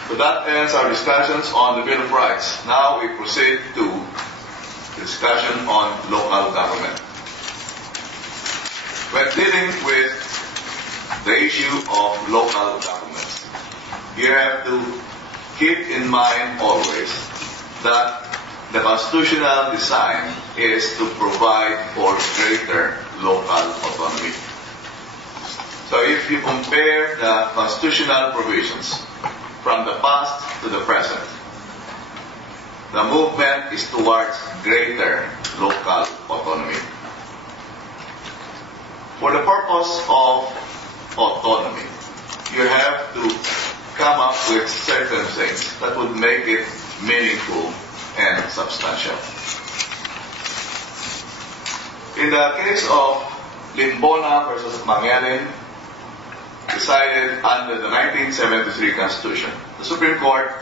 So that ends our discussions on the Bill of Rights. Now we proceed to discussion on local government. When dealing with the issue of local governments, you have to keep in mind always that the constitutional design is to provide for greater local autonomy. So if you compare the constitutional provisions from the past to the present, the movement is towards greater local autonomy. For the purpose of autonomy, you have to come up with certain things that would make it meaningful and substantial. In the case of Limbona versus Mangelin, decided under the 1973 Constitution, the Supreme Court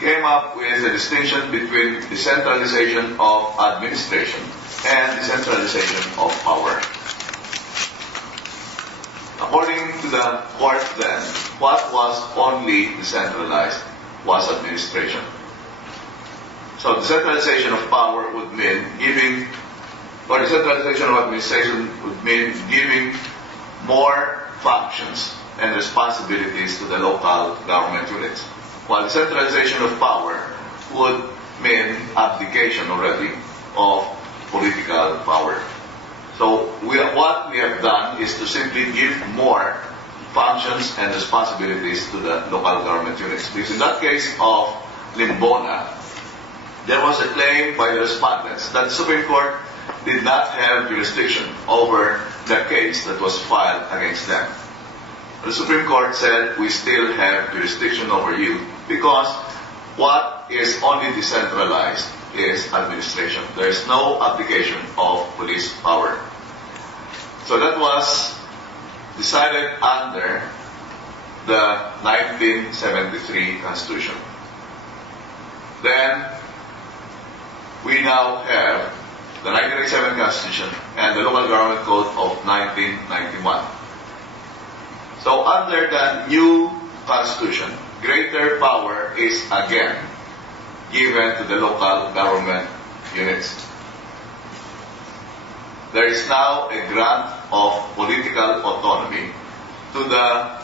came up with a distinction between decentralization of administration and decentralization of power. According to the court then, what was only decentralized was administration. So decentralization of power would mean giving, or decentralization of administration would mean giving more functions and responsibilities to the local government units. While decentralization of power would mean abdication already of political power. So what we have done is to simply give more functions and responsibilities to the local government units. Because in that case of Limbona, there was a claim by the respondents that the Supreme Court did not have jurisdiction over the case that was filed against them. The Supreme Court said, we still have jurisdiction over you because what is only decentralized is administration. There is no abdication of police power. So that was decided under the 1973 Constitution. Then we now have the 1987 Constitution and the Local Government Code of 1991. So under the new Constitution, greater power is again given to the local government units. There is now a grant of political autonomy to the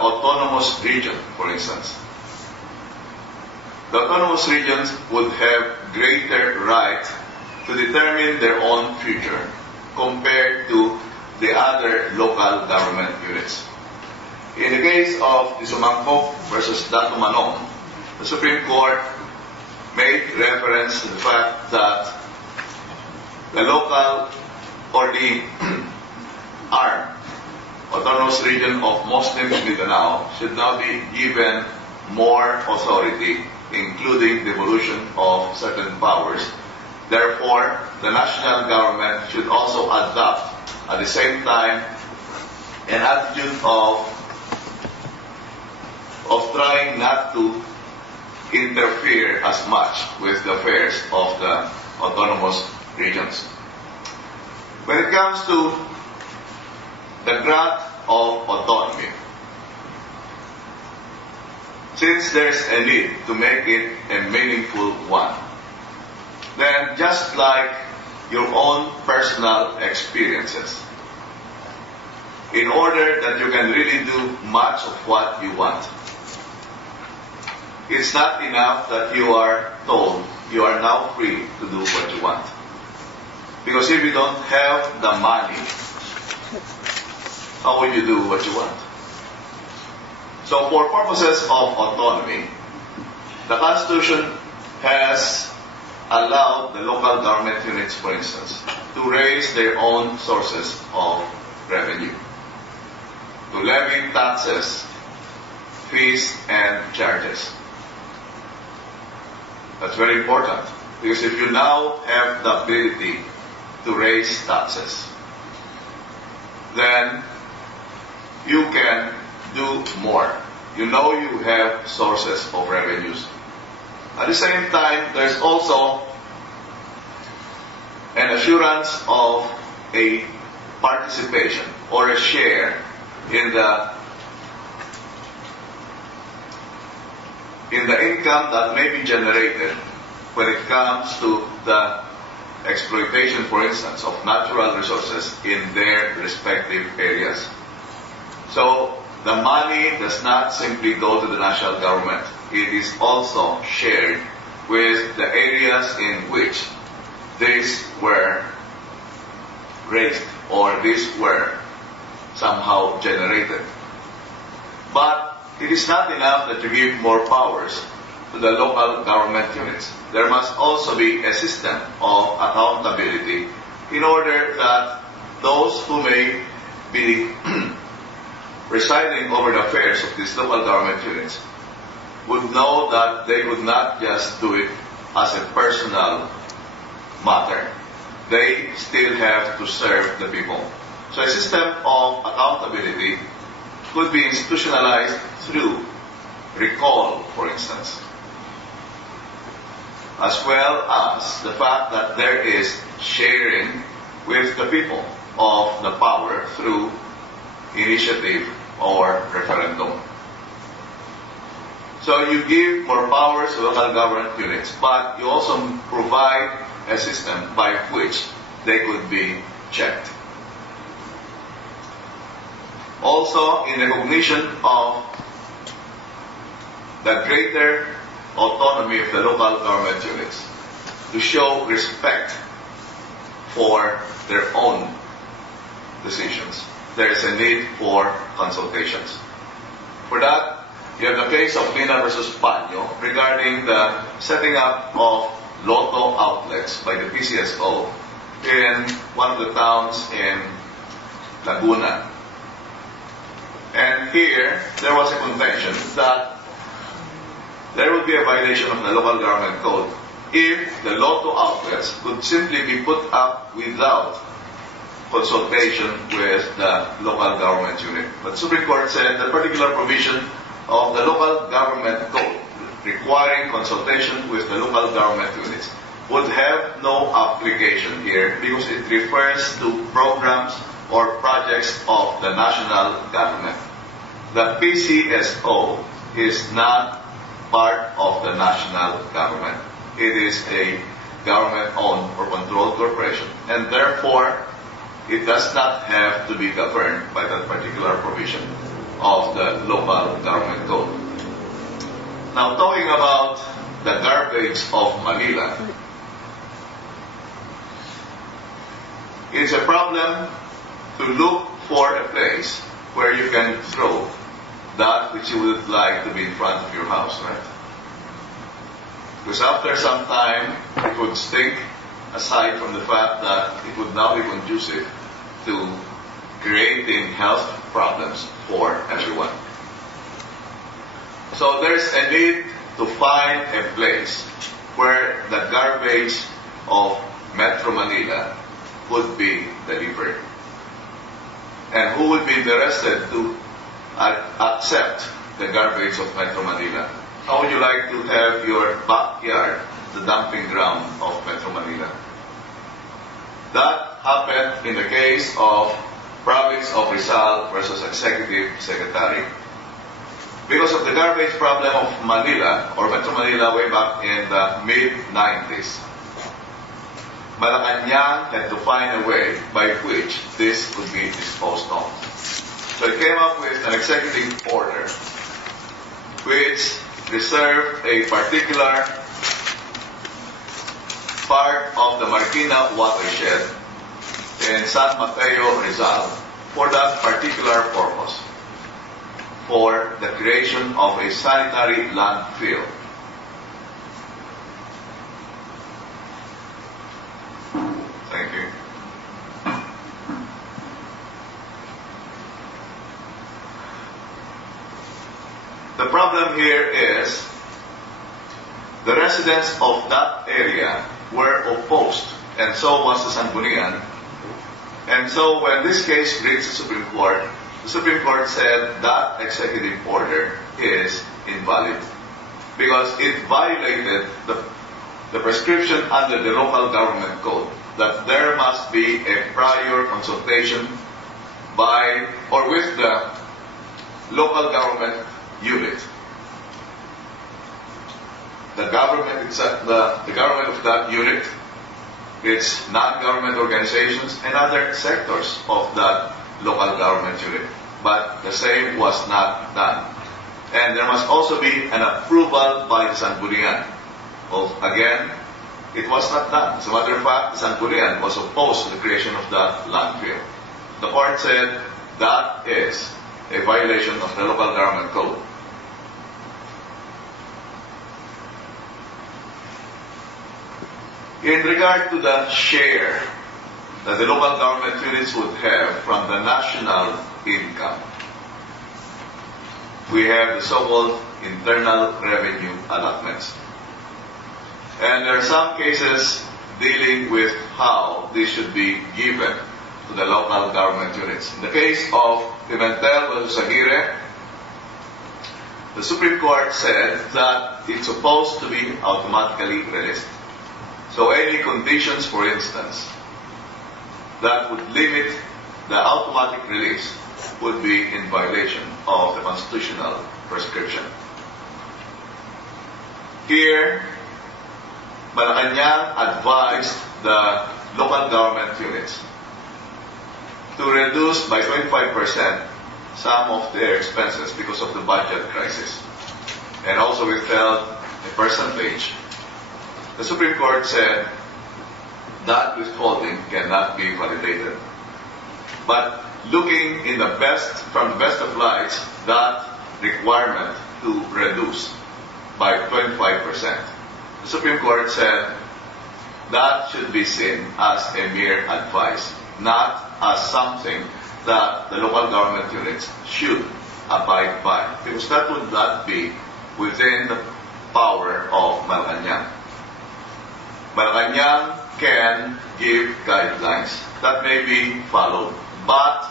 autonomous region, for instance. The autonomous regions would have greater right to determine their own future compared to the other local government units. In the case of the Sumangkok versus Dato Manong, the Supreme Court made reference to the fact that the local or the armed autonomous region of Muslim Mindanao should now be given more authority, including devolution of certain powers. Therefore, the national government should also adopt at the same time an attitude of trying not to interfere as much with the affairs of the autonomous regions. When it comes to the grant of autonomy, since there's a need to make it a meaningful one, then just like your own personal experiences, in order that you can really do much of what you want, it's not enough that you are told you are now free to do what you want. Because if you don't have the money, how will you do what you want? So for purposes of autonomy, the Constitution has allowed the local government units, for instance, to raise their own sources of revenue, to levy taxes, fees, and charges. That's very important, because if you now have the ability to raise taxes, then you can do more. You know you have sources of revenues. At the same time, there's also an assurance of a participation or a share in the income that may be generated when it comes to the exploitation, for instance, of natural resources in their respective areas. So the money does not simply go to the national government. It is also shared with the areas in which these were raised or these were somehow generated. But it is not enough that you give more powers to the local government units. There must also be a system of accountability in order that those who may be presiding over the affairs of these local government units would know that they would not just do it as a personal matter. They still have to serve the people. So a system of accountability could be institutionalized through recall, for instance, as well as the fact that there is sharing with the people of the power through initiative or referendum. So you give more powers to local government units, but you also provide a system by which they could be checked. Also, in recognition of the greater autonomy of the local government units, to show respect for their own decisions, there is a need for consultations. For that, you have the case of Lina versus Panyo regarding the setting up of Lotto outlets by the PCSO in one of the towns in Laguna. And here, there was a contention that there would be a violation of the local government code if the LOTO outlets could simply be put up without consultation with the local government unit. But the Supreme Court said that particular provision of the local government code requiring consultation with the local government units would have no application here because it refers to programs or projects of the national government. The PCSO is not part of the national government. It is a government-owned or controlled corporation, and therefore it does not have to be governed by that particular provision of the local government code. Now, talking about the garbage of Manila, it's a problem to look for a place where you can throw that which you would like to be in front of your house, right? Because after some time, it would stink, aside from the fact that it would now be conducive to creating health problems for everyone. So there's a need to find a place where the garbage of Metro Manila would be delivered. And who would be interested to accept the garbage of Metro Manila? How would you like to have your backyard the dumping ground of Metro Manila? That happened in the case of Province of Rizal versus Executive Secretary. Because of the garbage problem of Manila, or Metro Manila, way back in the mid-90s, Malacanang had to find a way by which this could be disposed of. So it came up with an executive order which reserved a particular part of the Marikina watershed in San Mateo, Rizal, for that particular purpose, for the creation of a sanitary landfill. Thank you. The problem here is the residents of that area were opposed, and so was the Sangguniang. And so when this case reached the Supreme Court said that executive order is invalid because it violated the prescription under the local government code that there must be a prior consultation by or with the local government unit. The government of that unit, its non-government organizations, and other sectors of that local government unit. But the same was not done. And there must also be an approval by the Sangguniang. Well, again, it was not done. As a matter of fact, the Sangguniang was opposed to the creation of that landfill. The court said that is a violation of the local government code. In regard to the share that the local government units would have from the national income, we have the so-called internal revenue allotments. And there are some cases dealing with how this should be given to the local government units. In the case of Pimentel versus Aguirre, the Supreme Court said that it's supposed to be automatically released. So any conditions, for instance, that would limit the automatic release would be in violation of the constitutional prescription. Here, Malacanang advised the local government units to reduce by 25% some of their expenses because of the budget crisis, and also withheld a percentage. The Supreme Court said that withholding cannot be validated. But looking from the best of lights, that requirement to reduce by 25%, the Supreme Court said that should be seen as a mere advice, not as something that the local government units should abide by, because that would not be within power of Malacanang. Malacanang can give guidelines that may be followed, but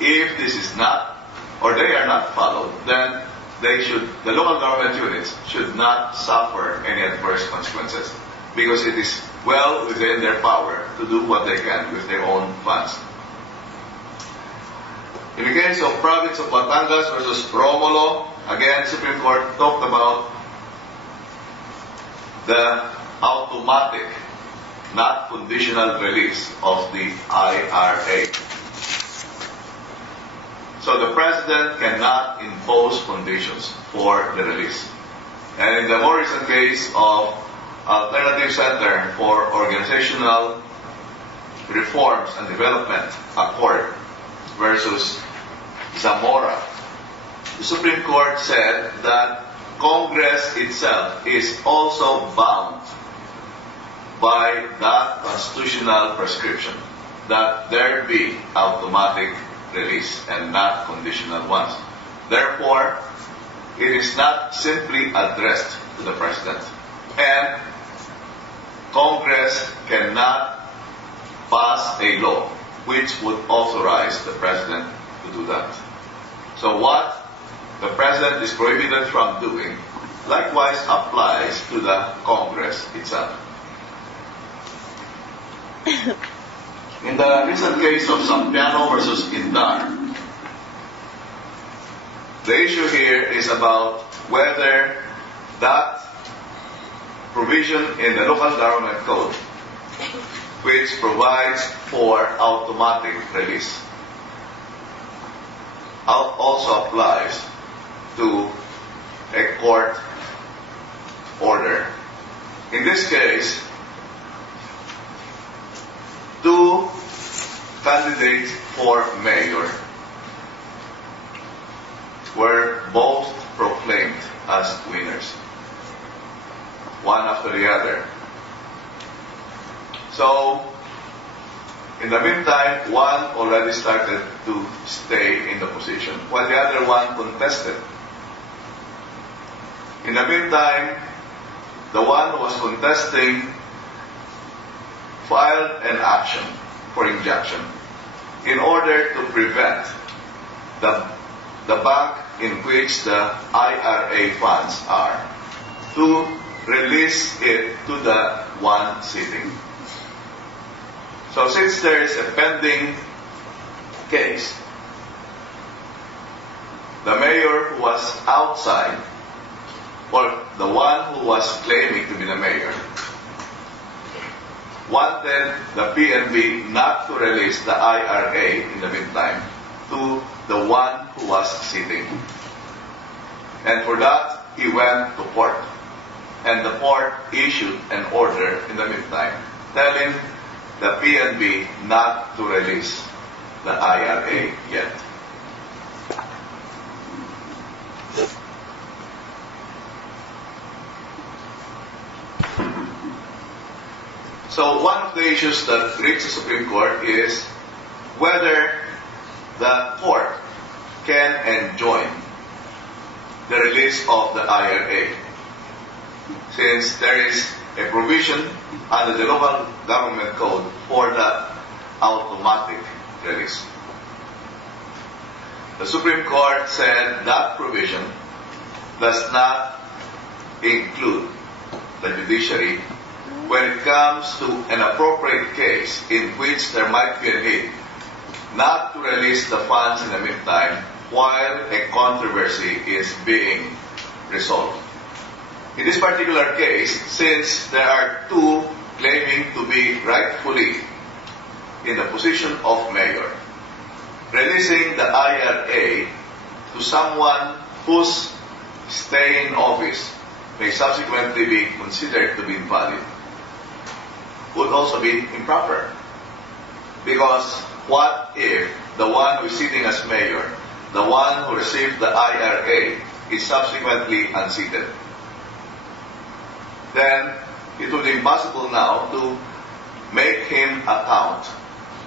if this is not, or they are not followed, then the local government units should not suffer any adverse consequences, because it is well within their power to do what they can with their own funds. In the case of province of Batangas versus Romulo, again, Supreme Court talked about the automatic, not conditional release of the IRA. So the President cannot impose conditions for the release. And in the more recent case of Alternative Center for Organizational Reforms and Development Accord versus Zamora, the Supreme Court said that Congress itself is also bound by that constitutional prescription that there be automatic release and not conditional ones. Therefore, it is not simply addressed to the President. And Congress cannot pass a law which would authorize the President to do that. So what the President is prohibited from doing likewise applies to the Congress itself. In the recent case of Sampiano versus Indar, the issue here is about whether that provision in the local government code which provides for automatic release also applies to a court order. In this case, two candidates for mayor were both proclaimed as winners, one after the other. So, in the meantime, one already started to stay in the position, while the other one contested. In the meantime, the one who was contesting filed an action for injunction in order to prevent the bank in which the IRA funds are to release it to the one sitting. So since there is a pending case, the mayor who was outside, or the one who was claiming to be the mayor, wanted the PNB not to release the IRA in the meantime to the one who was sitting. And for that, he went to court. And the court issued an order in the meantime, telling the PNB not to release the IRA yet. So one of the issues that reached the Supreme Court is whether the court can enjoin the release of the IRA, since there is a provision under the local government code for the automatic release. The Supreme Court said that provision does not include the judiciary when it comes to an appropriate case in which there might be a need not to release the funds in the meantime while a controversy is being resolved. In this particular case, since there are two claiming to be rightfully in the position of mayor, releasing the IRA to someone whose stay in office may subsequently be considered to be invalid would also be improper. Because what if the one who is sitting as mayor, the one who received the IRA, is subsequently unseated? Then it would be impossible now to make him account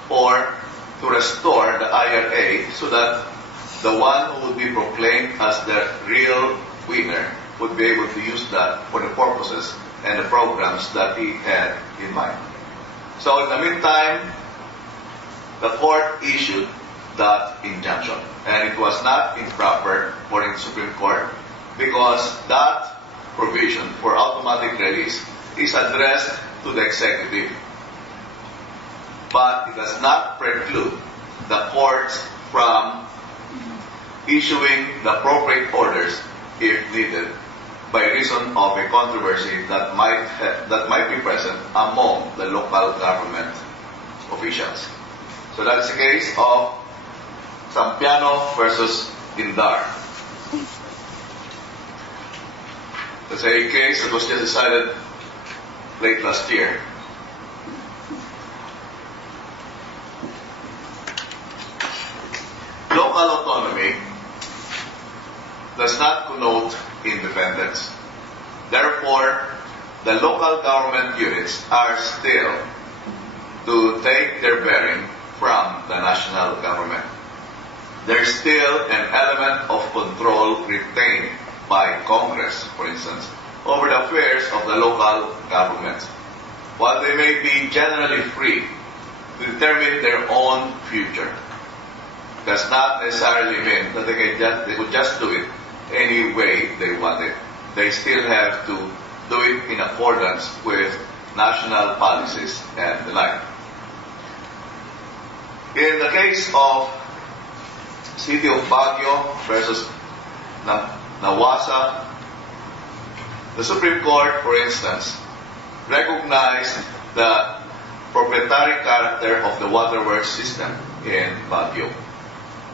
or to restore the IRA so that the one who would be proclaimed as the real winner would be able to use that for the purposes and the programs that he had in mind. So in the meantime, the court issued that injunction, and it was not improper for the Supreme Court because that provision for automatic release is addressed to the executive, but it does not preclude the courts from issuing the appropriate orders if needed by reason of a controversy that might be present among the local government officials. So that's the case of Sampiano versus Indar. That's a case that was just decided late last year. Local autonomy does not connote independence. Therefore, the local government units are still to take their bearing from the national government. There is still an element of control retained by Congress, for instance, over the affairs of the local governments. While they may be generally free to determine their own future, does not necessarily mean that they could just do it any way they want it. They still have to do it in accordance with national policies and the like. In the case of City of Baguio versus Nawasa, the Supreme Court, for instance, recognized the proprietary character of the waterworks system in Baguio,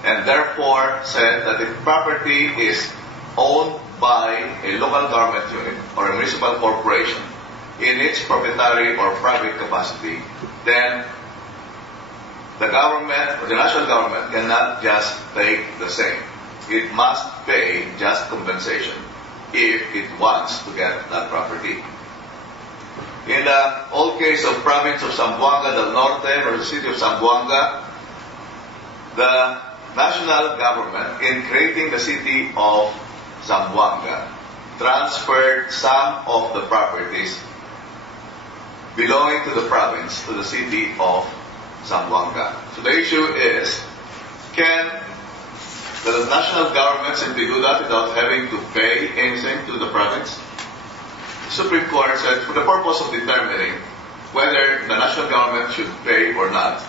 and therefore said that if property is owned by a local government unit or a municipal corporation in its proprietary or private capacity, then the government or the national government cannot just take the same. It must pay just compensation if it wants to get that property. In the old case of province of Zamboanga del Norte versus city of Zamboanga, the national government, in creating the city of Zamboanga, transferred some of the properties belonging to the province to the city of Zamboanga. So the issue is, can the national government simply do that without having to pay anything to the province? The Supreme Court said, for the purpose of determining whether the national government should pay or not,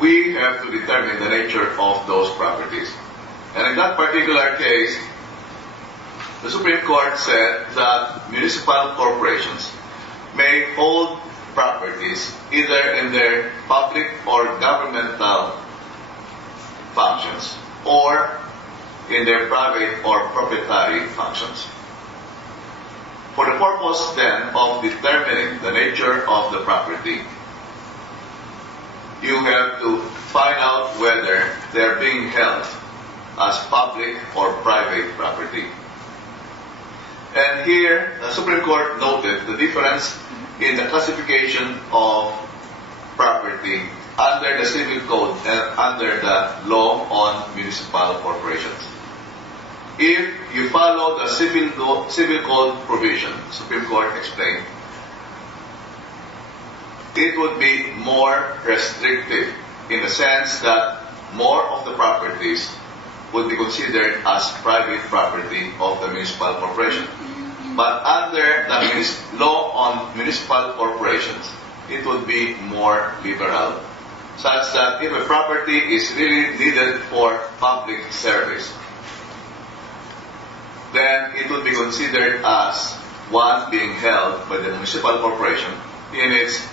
we have to determine the nature of those properties. And in that particular case, the Supreme Court said that municipal corporations may hold properties either in their public or governmental functions or in their private or proprietary functions. For the purpose then of determining the nature of the property, you have to find out whether they're being held as public or private property. And here, the Supreme Court noted the difference in the classification of property under the Civil Code and under the law on municipal corporations. If you follow the Civil Code provision, Supreme Court explained, it would be more restrictive in the sense that more of the properties would be considered as private property of the municipal corporation. But under the law on municipal corporations, it would be more liberal, such that if a property is really needed for public service, then it would be considered as one being held by the municipal corporation in its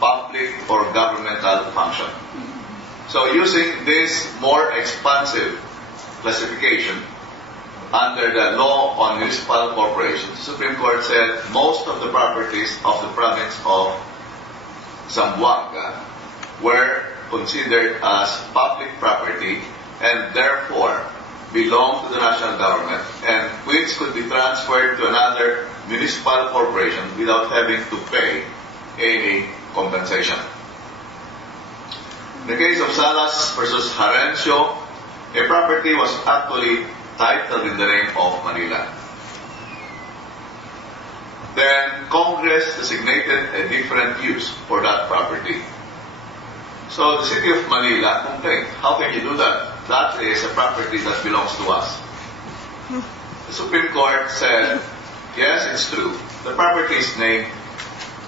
public or governmental function. So using this more expansive classification under the law on municipal corporations, the Supreme Court said most of the properties of the province of Zamboanga were considered as public property and therefore belong to the national government, and which could be transferred to another municipal corporation without having to pay any compensation. In the case of Salas versus Harencio, a property was actually titled in the name of Manila. then Congress designated a different use for that property. So the city of Manila complained, how can you do that? That is a property that belongs to us. The Supreme Court said, yes, it's true. The property is named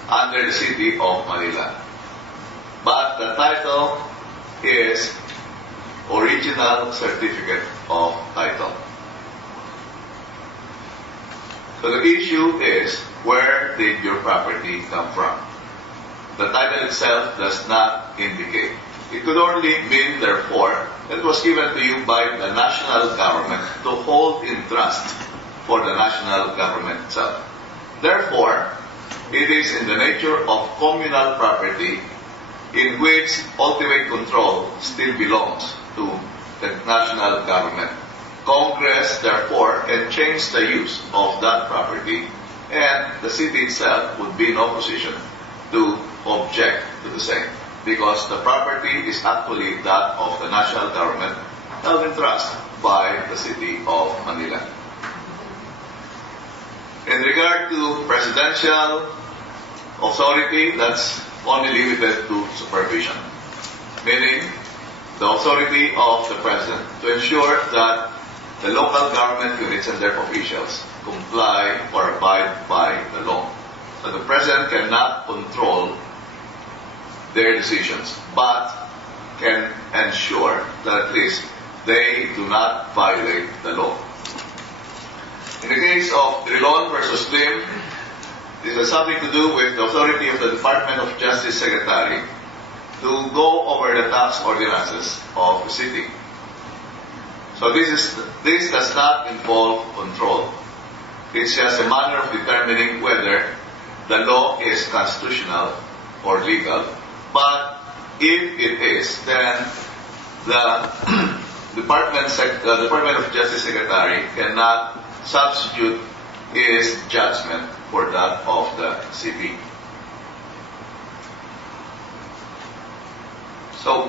under the city of Manila. But the title is Original Certificate of Title. So the issue is, where did your property come from? The title itself does not indicate. It could only mean, therefore, that it was given to you by the national government to hold in trust for the national government itself. Therefore, it is in the nature of communal property in which ultimate control still belongs to the national government. Congress, therefore, can change the use of that property, and the city itself would be in no position to object to the same, because the property is actually that of the national government held in trust by the city of Manila. In regard to presidential authority, that's only limited to supervision, meaning the authority of the president to ensure that the local government units and their officials comply or abide by the law. So the president cannot control their decisions, but can ensure that at least they do not violate the law. In the case of Drilon versus Lim, this has something to do with the authority of the Department of Justice Secretary to go over the tax ordinances of the city. So this does not involve control. It's just a matter of determining whether the law is constitutional or legal. But if it is, then the Department of Justice Secretary cannot substitute his judgment for that of the CP. So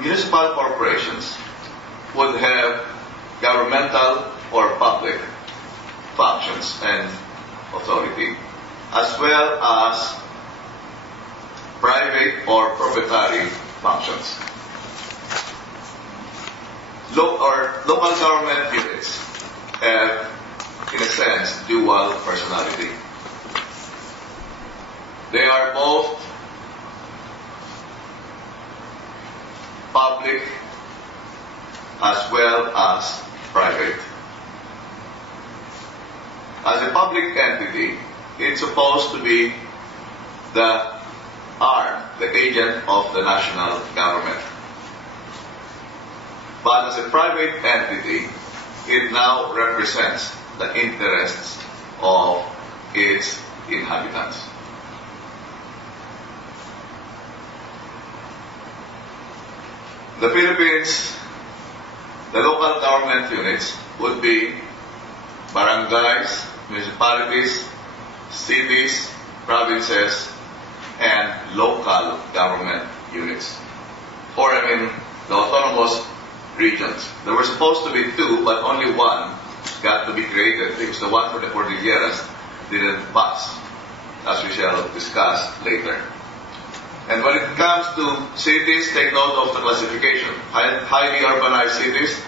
municipal corporations would have governmental or public functions and authority, as well as private or proprietary functions. Local government units have, in a sense, dual personality. They are both public as well as private. As a public entity, it's supposed to be the arm, the agent of the national government. But as a private entity, it now represents the interests of its inhabitants. The Philippines, the local government units would be barangays, municipalities, cities, provinces, and local government units. Or, the autonomous regions. There were supposed to be two, but only one got to be created because the one for the Cordilleras didn't pass, as we shall discuss later. And when it comes to cities, take note of the classification. Highly urbanized cities,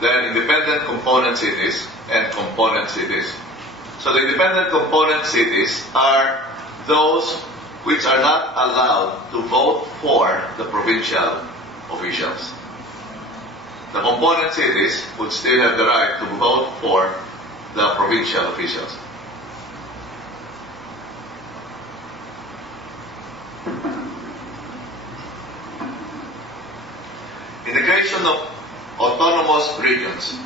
then independent component cities, and component cities. So the independent component cities are those which are not allowed to vote for the provincial officials. The component cities would still have the right to vote for the provincial officials. In the creation of autonomous regions,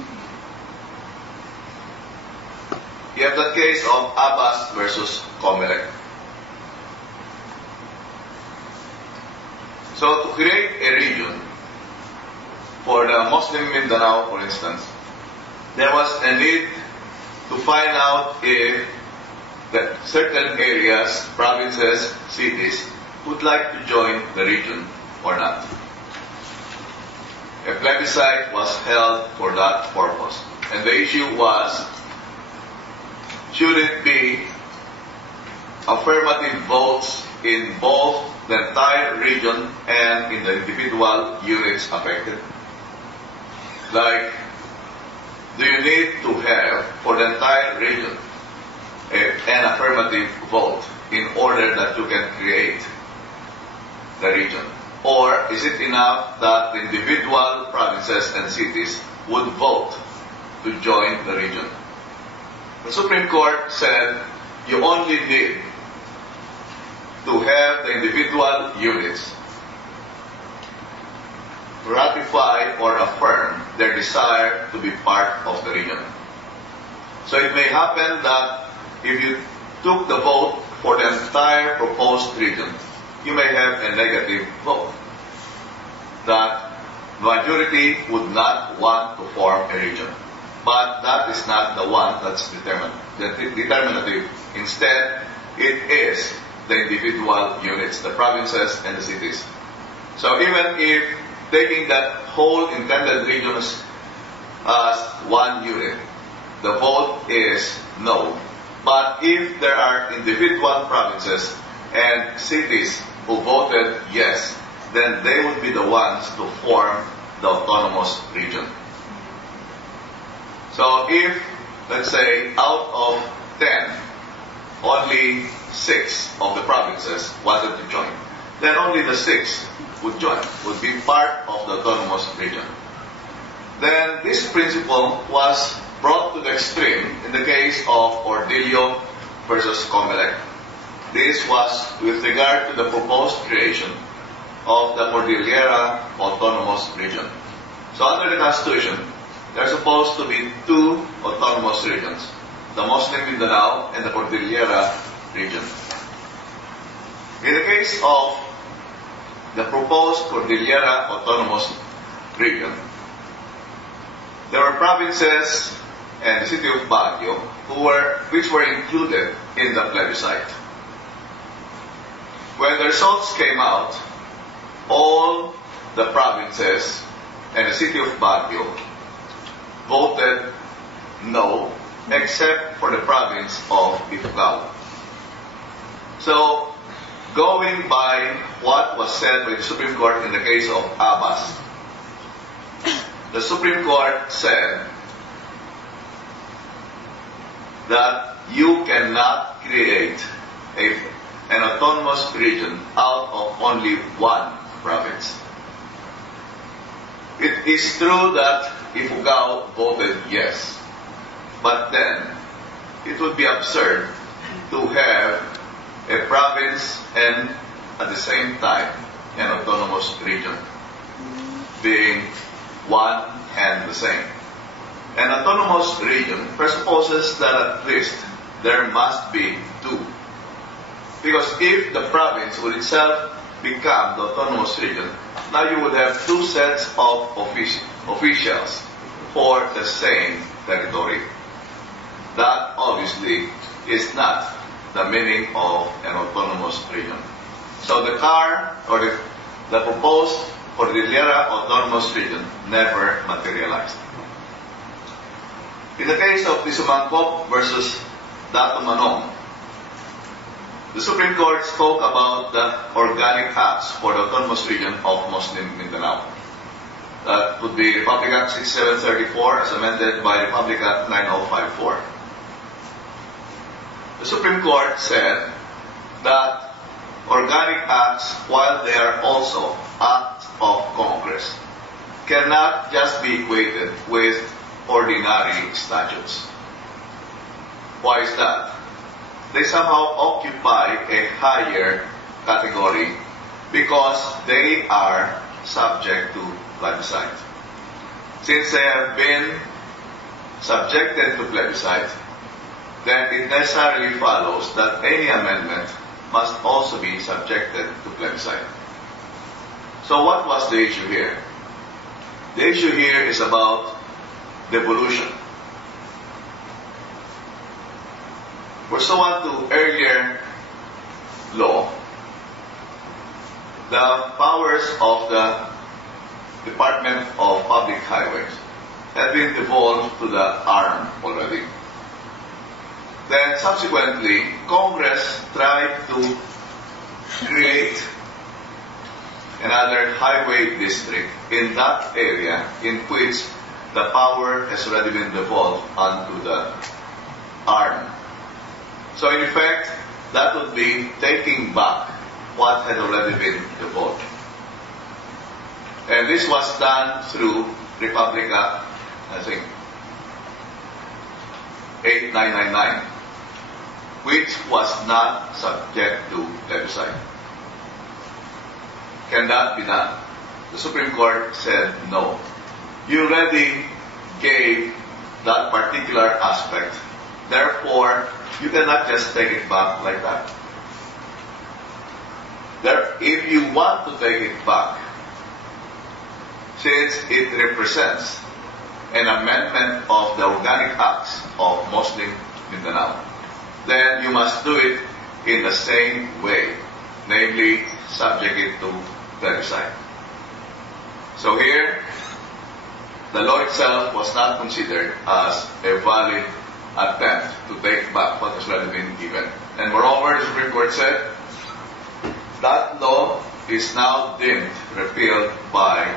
you have the case of Abbas versus Comelec. So to create a region for the Muslim Mindanao, for instance, there was a need to find out if the certain areas, provinces, cities would like to join the region or not. A plebiscite was held for that purpose. And the issue was, should it be affirmative votes in both the entire region and in the individual units affected? Like, do you need to have for the entire region an affirmative vote in order that you can create the region? Or is it enough that the individual provinces and cities would vote to join the region? The Supreme Court said you only need to have the individual units ratify or affirm their desire to be part of the region. So it may happen that if you took the vote for the entire proposed region, you may have a negative vote. That majority would not want to form a region. But that is not the one that's determinative. Instead, it is the individual units, the provinces and the cities. So even if taking that whole intended region as one unit, the vote is no. But if there are individual provinces and cities who voted yes, then they would be the ones to form the autonomous region. So if, let's say, out of 10, only 6 of the provinces wanted to join, then only the 6 would join, would be part of the autonomous region. Then this principle was brought to the extreme in the case of Cordillera versus Comelec. This was with regard to the proposed creation of the Cordillera Autonomous Region. So under the Constitution, there are supposed to be 2 autonomous regions, the Muslim Mindanao and the Cordillera region. In the case of the proposed Cordillera Autonomous Region, there were provinces and the city of Baguio which were included in the plebiscite. When the results came out, all the provinces and the city of Baguio voted no, except for the province of Ifugao. So, going by what was said by the Supreme Court in the case of Abbas, the Supreme Court said that you cannot create an autonomous region out of only one province. It is true that Ifugao voted yes, but then it would be absurd to have a province and at the same time an autonomous region being one and the same. An autonomous region presupposes that at least there must be 2. Because if the province would itself become the autonomous region, now you would have 2 sets of officials for the same territory. That obviously is not the meaning of an autonomous region. So the the proposed Cordillera Autonomous Region never materialized. In the case of Tisumangkop versus Dato Manong, the Supreme Court spoke about the organic acts for the autonomous region of Muslim Mindanao. That would be Republic Act 6734 as amended by Republic Act 9054. The Supreme Court said that organic acts, while they are also acts of Congress, cannot just be equated with ordinary statutes. Why is that? They somehow occupy a higher category because they are subject to plebiscite. Since they have been subjected to plebiscite, then it necessarily follows that any amendment must also be subjected to plebiscite. So what was the issue here? The issue here is about devolution. Pursuant to earlier law, the powers of the Department of Public Highways had been devolved to the ARM already. Then subsequently, Congress tried to create another highway district in that area in which the power has already been devolved onto the arm. So in effect, that would be taking back what had already been devolved. And this was done through Republic Act, I think, 8999, which was not subject to plebiscite. Can that be done? The Supreme Court said no. You already gave that particular aspect. Therefore, you cannot just take it back like that. If you want to take it back, since it represents an amendment of the organic acts of Muslim Mindanao, then you must do it in the same way, namely subject it to plebiscite. So here, the law itself was not considered as a valid attempt to take back what has already been given. And moreover, the Supreme Court said that law is now deemed repealed by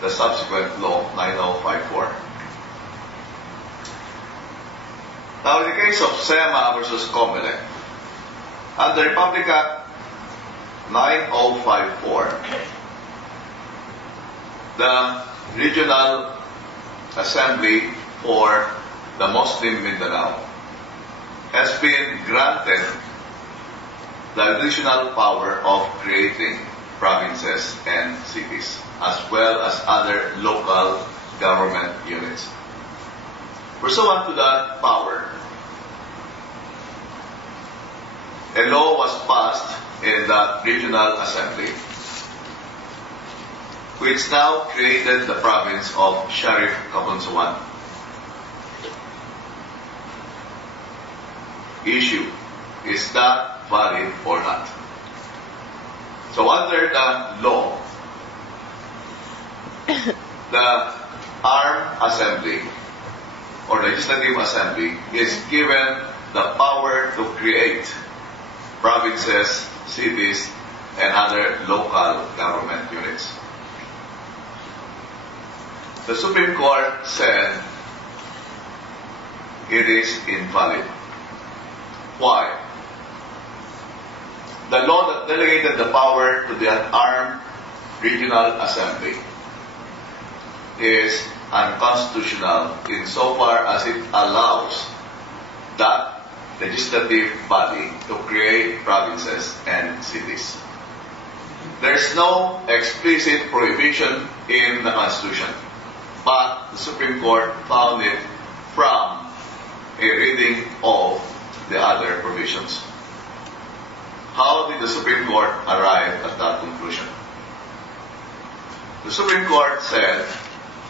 the subsequent law, 9054. Now, in the case of SEMA versus COMELEC, under Republic Act 9054, the Regional Assembly for the Muslim Mindanao has been granted the additional power of creating provinces and cities, as well as other local government units. Pursuant to that power, a law was passed in the Regional Assembly, which now created the province of Sharif Kabunsuan. Issue, is that valid or not? So under the law, the Armed Assembly or Legislative Assembly is given the power to create provinces, cities, and other local government units. The Supreme Court said it is invalid. Why? The law that delegated the power to the Armed Regional Assembly is unconstitutional insofar as it allows that legislative body to create provinces and cities. There's no explicit prohibition in the Constitution, but the Supreme Court found it from a reading of the other provisions. How did the Supreme Court arrive at that conclusion? The Supreme Court said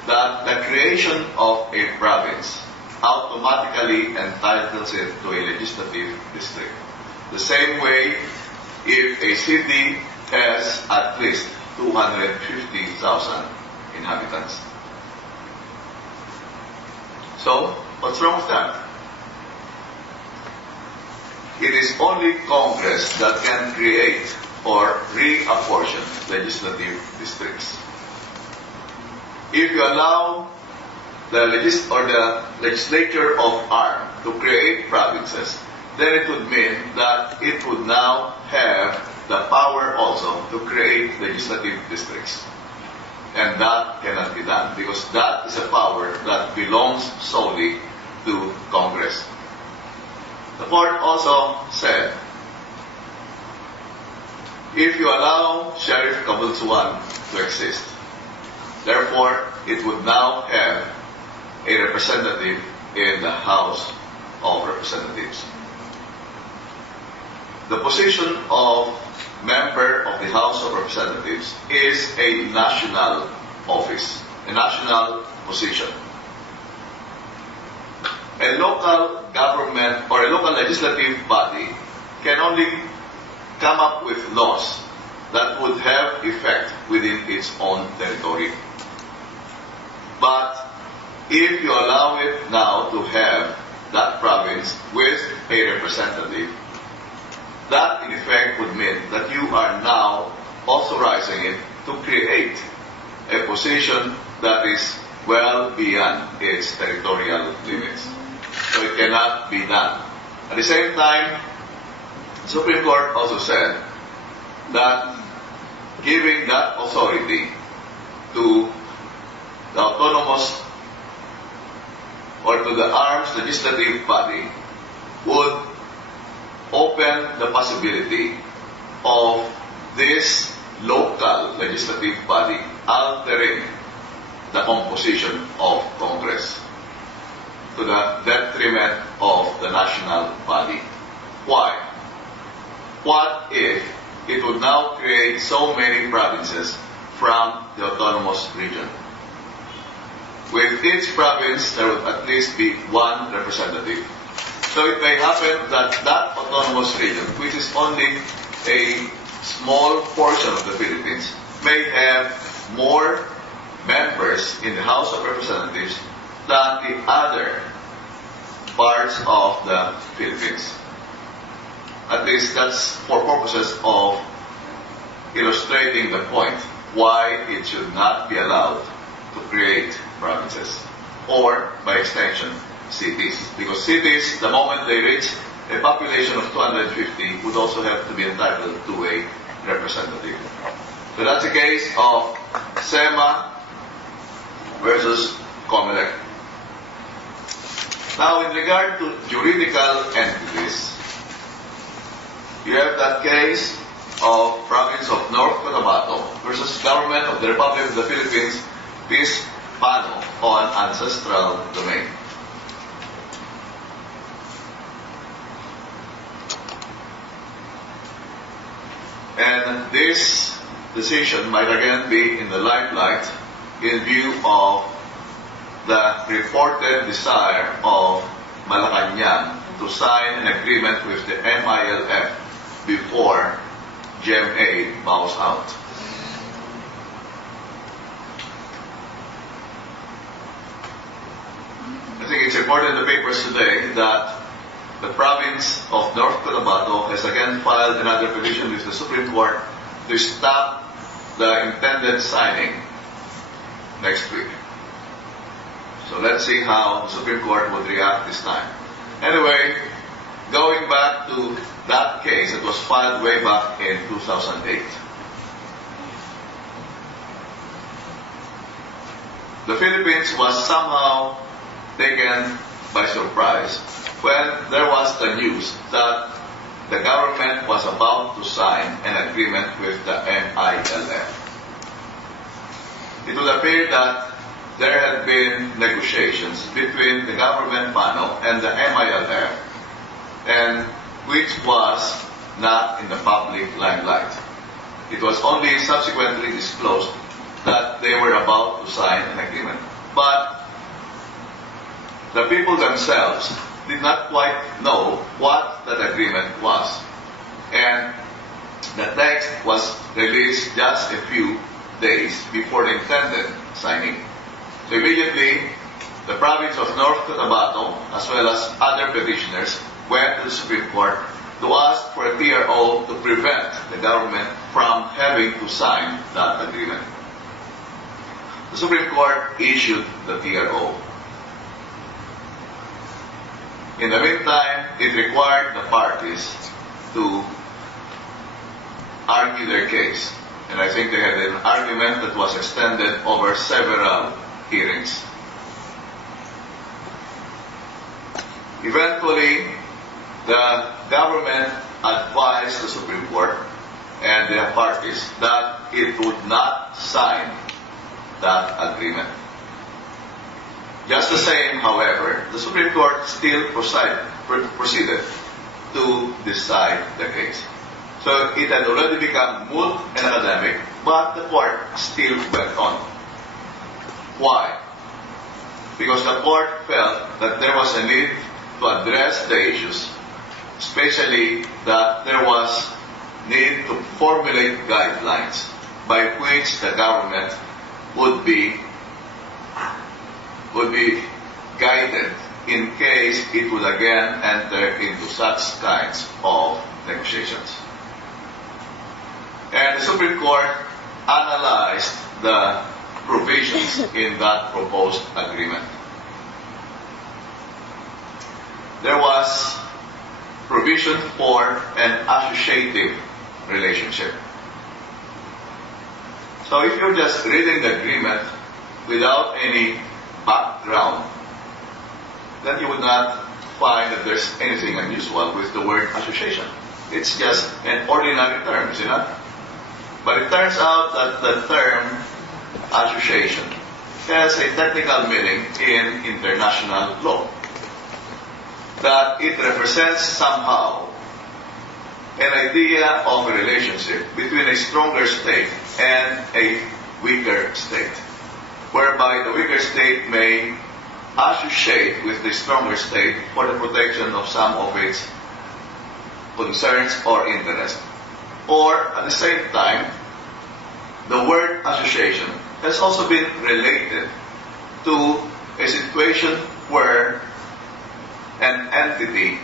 that the creation of a province automatically entitles it to a legislative district. The same way if a city has at least 250,000 inhabitants. So, what's wrong with that? It is only Congress that can create or reapportion legislative districts. If you allow the legislature of ARM to create provinces, then it would mean that it would now have the power also to create legislative districts. And that cannot be done because that is a power that belongs solely to Congress. The court also said, if you allow Sharif Kabunsuan to exist, therefore it would now have a representative in the House of Representatives. The position of member of the House of Representatives is a national office, a national position. A local government or a local legislative body can only come up with laws that would have effect within its own territory. But if you allow it now to have that province with a representative, that in effect would mean that you are now authorizing it to create a position that is well beyond its territorial limits. So it cannot be done. At the same time, the Supreme Court also said that giving that authority to the autonomous or to the arms legislative body would open the possibility of this local legislative body altering the composition of Congress to the detriment of the national body. Why? What if it would now create so many provinces from the autonomous region? With each province, there would at least be one representative. So it may happen that that autonomous region, which is only a small portion of the Philippines, may have more members in the House of Representatives than the other parts of the Philippines. At least that's for purposes of illustrating the point why it should not be allowed to create provinces, or by extension, cities. Because cities, the moment they reach a population of 250, would also have to be entitled to a representative. So that's a case of SEMA versus COMELEC. Now, in regard to juridical entities, you have that case of Province of North Cotabato versus Government of the Republic of the Philippines, Peace Pano on ancestral domain. And this decision might again be in the limelight in view of the reported desire of Malacanang to sign an agreement with the MILF before GMA bows out. I think it's important in the papers today that the province of North Cotabato has again filed another petition with the Supreme Court to stop the intended signing next week. So let's see how the Supreme Court would react this time. Anyway, going back to that case that was filed way back in 2008. The Philippines was somehow taken by surprise when there was the news that the government was about to sign an agreement with the MILF. It would appear that there had been negotiations between the government panel and the MILF, and which was not in the public limelight. It was only subsequently disclosed that they were about to sign an agreement. But the people themselves did not quite know what that agreement was. And the text was released just a few days before the intended signing. So immediately, the province of North Cotabato, as well as other petitioners, went to the Supreme Court to ask for a TRO to prevent the government from having to sign that agreement. The Supreme Court issued the TRO. In the meantime, it required the parties to argue their case. And I think they had an argument that was extended over several hearings. Eventually, the government advised the Supreme Court and the parties that it would not sign that agreement. Just the same, however, the Supreme Court still proceeded to decide the case. So it had already become moot and academic, but the court still went on. Why? Because the court felt that there was a need to address the issues, especially that there was need to formulate guidelines by which the government would be guided in case it would again enter into such kinds of negotiations. And the Supreme Court analyzed the provisions in that proposed agreement. There was provision for an associative relationship. So if you're just reading the agreement without any background, then you would not find that there's anything unusual with the word association. It's just an ordinary term, is it not? But it turns out that the term association has a technical meaning in international law. That it represents somehow an idea of a relationship between a stronger state and a weaker state, whereby the weaker state may associate with the stronger state for the protection of some of its concerns or interests. Or at the same time, the word association has also been related to a situation where an entity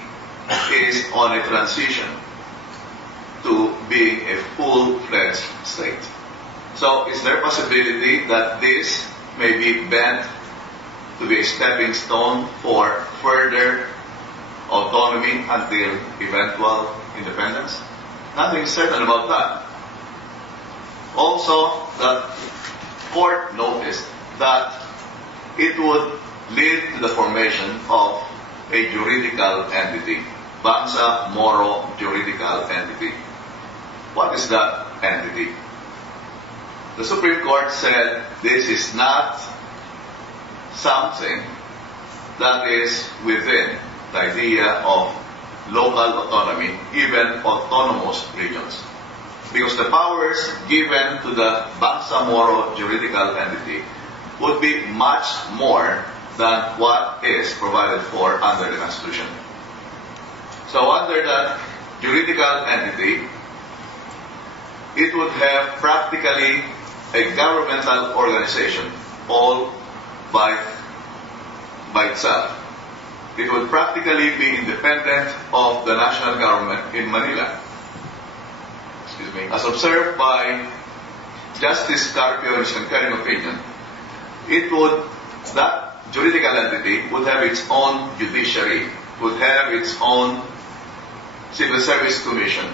is on a transition to being a full-fledged state. So is there a possibility that this may be bent to be a stepping stone for further autonomy until eventual independence? Nothing is certain about that. Also, the court noticed that it would lead to the formation of a juridical entity, Bangsa Moro juridical entity. What is that entity? The Supreme Court said this is not something that is within the idea of local autonomy, even autonomous regions. Because the powers given to the Bangsa Moro juridical entity would be much more than what is provided for under the Constitution. So under that juridical entity, it would have practically a governmental organization all by itself. It would practically be independent of the national government in Manila. As observed by Justice Carpio in his concurring opinion, that juridical entity would have its own judiciary, would have its own civil service commission,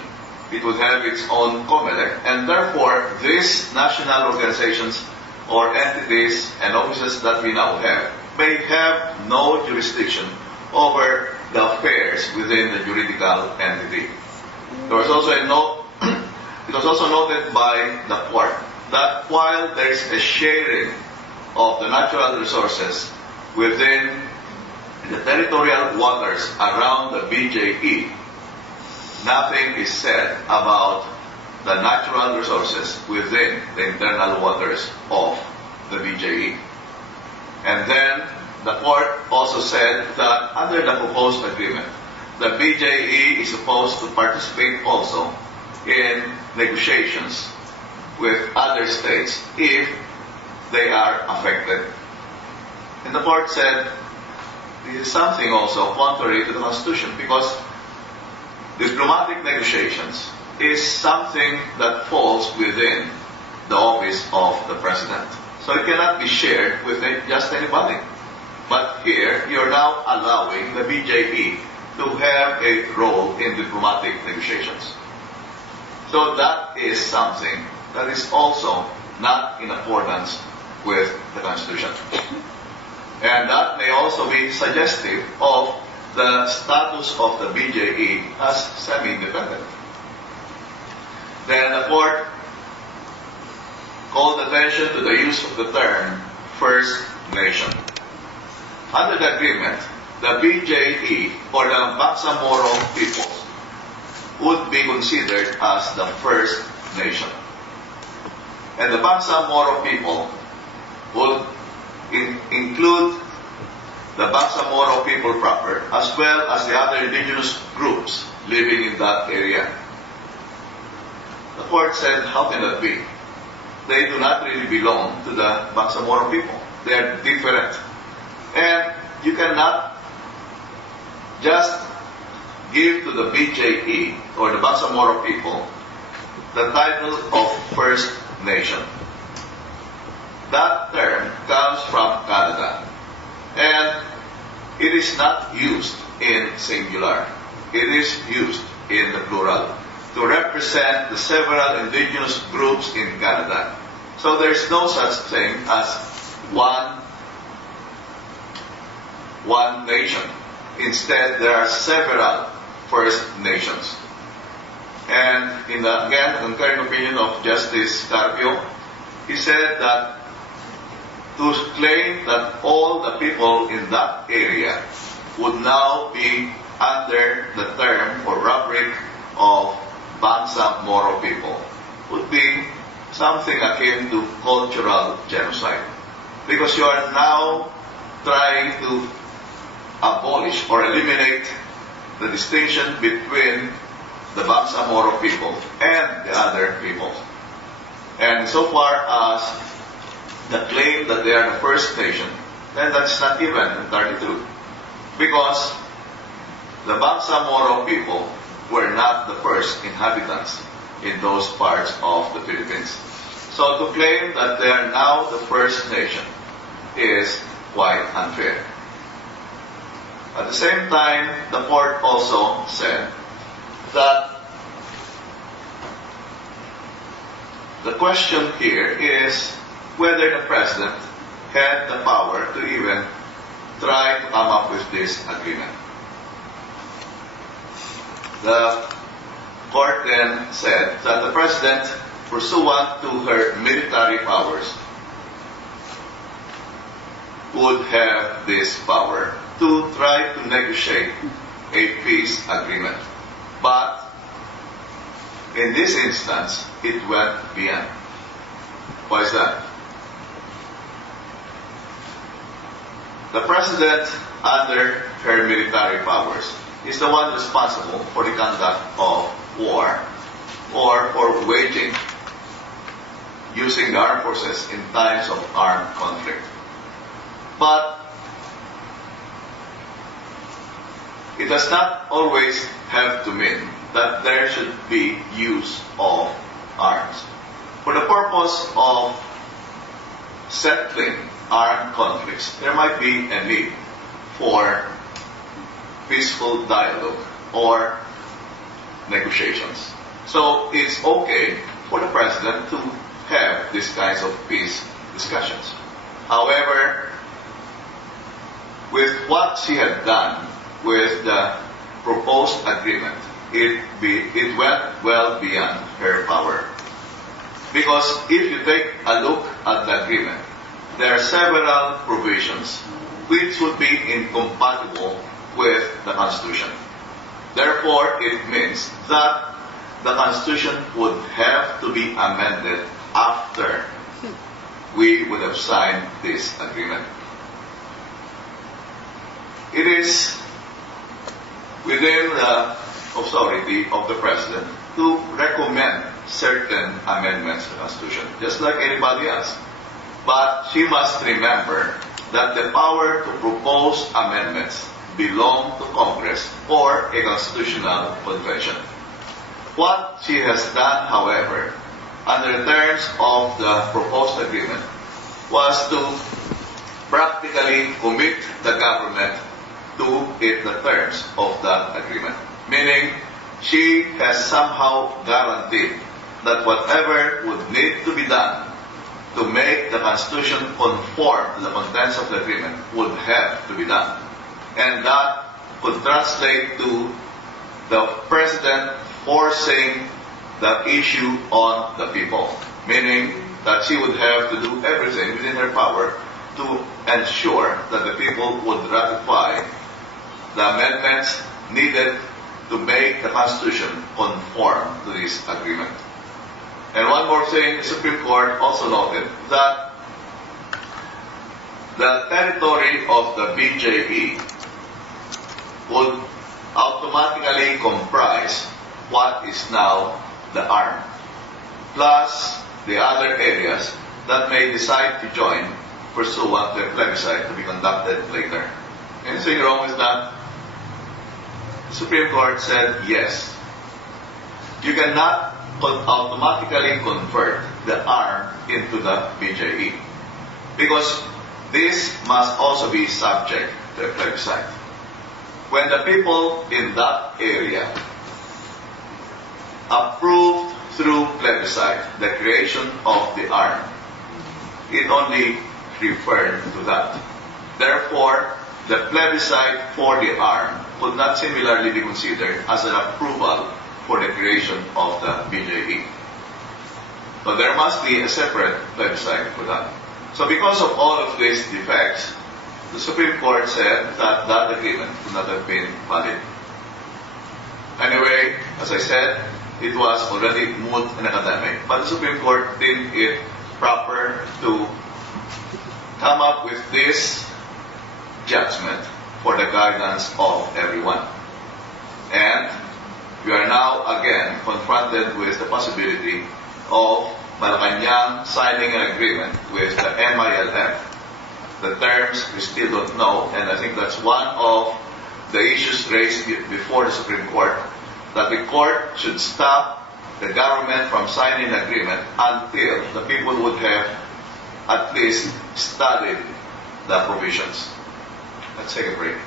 it would have its own COMELEC, and therefore these national organizations or entities and offices that we now have may have no jurisdiction over the affairs within the juridical entity. There was also a note, it was also noted by the court that while there is a sharing of the natural resources within the territorial waters around the BJE, nothing is said about the natural resources within the internal waters of the BJE. And then the court also said that under the proposed agreement, the BJE is supposed to participate also in negotiations with other states if they are affected. And the court said this is something also contrary to the Constitution, because diplomatic negotiations is something that falls within the office of the President. So it cannot be shared with just anybody. But here, you're now allowing the BJP to have a role in diplomatic negotiations. So that is something that is also not in accordance with the Constitution. And that may also be suggestive of the status of the BJE as semi-independent. Then the court called attention to the use of the term First Nation. Under the agreement, the BJE, or the Bangsa Moro people, would be considered as the First Nation. And the Bangsa Moro people would include the Bangsa Moro people proper, as well as the other indigenous groups living in that area. The court said, how can that be? They do not really belong to the Bangsa Moro people. They are different. And you cannot just give to the BJE, or the Bangsamoro people, the title of First Nation. That term comes from Canada, and it is not used in singular. It is used in the plural to represent the several indigenous groups in Canada. So there is no such thing as one nation. Instead, there are several First Nations. And in the, again, concurring opinion of Justice Carpio, he said that to claim that all the people in that area would now be under the term or rubric of Bangsamoro people would be something akin to cultural genocide. Because you are now trying to abolish or eliminate the distinction between the Bangsamoro people and the other people. And so far as the claim that they are the First Nation, then that's not even entirely true. Because the Bangsamoro people were not the first inhabitants in those parts of the Philippines. So to claim that they are now the First Nation is quite unfair. At the same time, the court also said that the question here is whether the president had the power to even try to come up with this agreement. The court then said that the president, pursuant to her military powers, would have this power to try to negotiate a peace agreement. But in this instance, it went beyond. Why is that? The president, under her military powers, is the one responsible for the conduct of war or for waging, using the armed forces in times of armed conflict. But it does not always have to mean that there should be use of arms. For the purpose of settling armed conflicts, there might be a need for peaceful dialogue or negotiations. So it's okay for the president to have these kinds of peace discussions. However, with what she had done with the proposed agreement, it went well beyond her power. Because if you take a look at the agreement, there are several provisions which would be incompatible with the Constitution. Therefore, it means that the Constitution would have to be amended after we would have signed this agreement. It is within the authority of the President to recommend certain amendments to the Constitution, just like anybody else. But she must remember that the power to propose amendments belong to Congress or a constitutional convention. What she has done, however, under the terms of the proposed agreement, was to practically commit the government to the terms of that agreement. Meaning, she has somehow guaranteed that whatever would need to be done to make the Constitution conform to the contents of the agreement would have to be done. And that could translate to the President forcing the issue on the people. Meaning that she would have to do everything within her power to ensure that the people would ratify the amendments needed to make the Constitution conform to this agreement. And one more thing, the Supreme Court also noted that the territory of the BJP would automatically comprise what is now the ARM, plus the other areas that may decide to join pursuant to a plebiscite to be conducted later. Anything wrong with that? Supreme Court said yes. You cannot automatically convert the arm into the BJE because this must also be subject to a plebiscite. When the people in that area approved through plebiscite the creation of the arm, it only referred to that. Therefore, the plebiscite for the arm would not similarly be considered as an approval for the creation of the BJE. So there must be a separate plebiscite for that. So because of all of these defects, the Supreme Court said that that agreement would not have been valid. Anyway, as I said, it was already moot and academic, but the Supreme Court deemed it proper to come up with this judgment for the guidance of everyone. And we are now again confronted with the possibility of Malacanang signing an agreement with the MILF. The terms we still don't know, and I think that's one of the issues raised before the Supreme Court, that the court should stop the government from signing an agreement until the people would have at least studied the provisions. Let's take a break.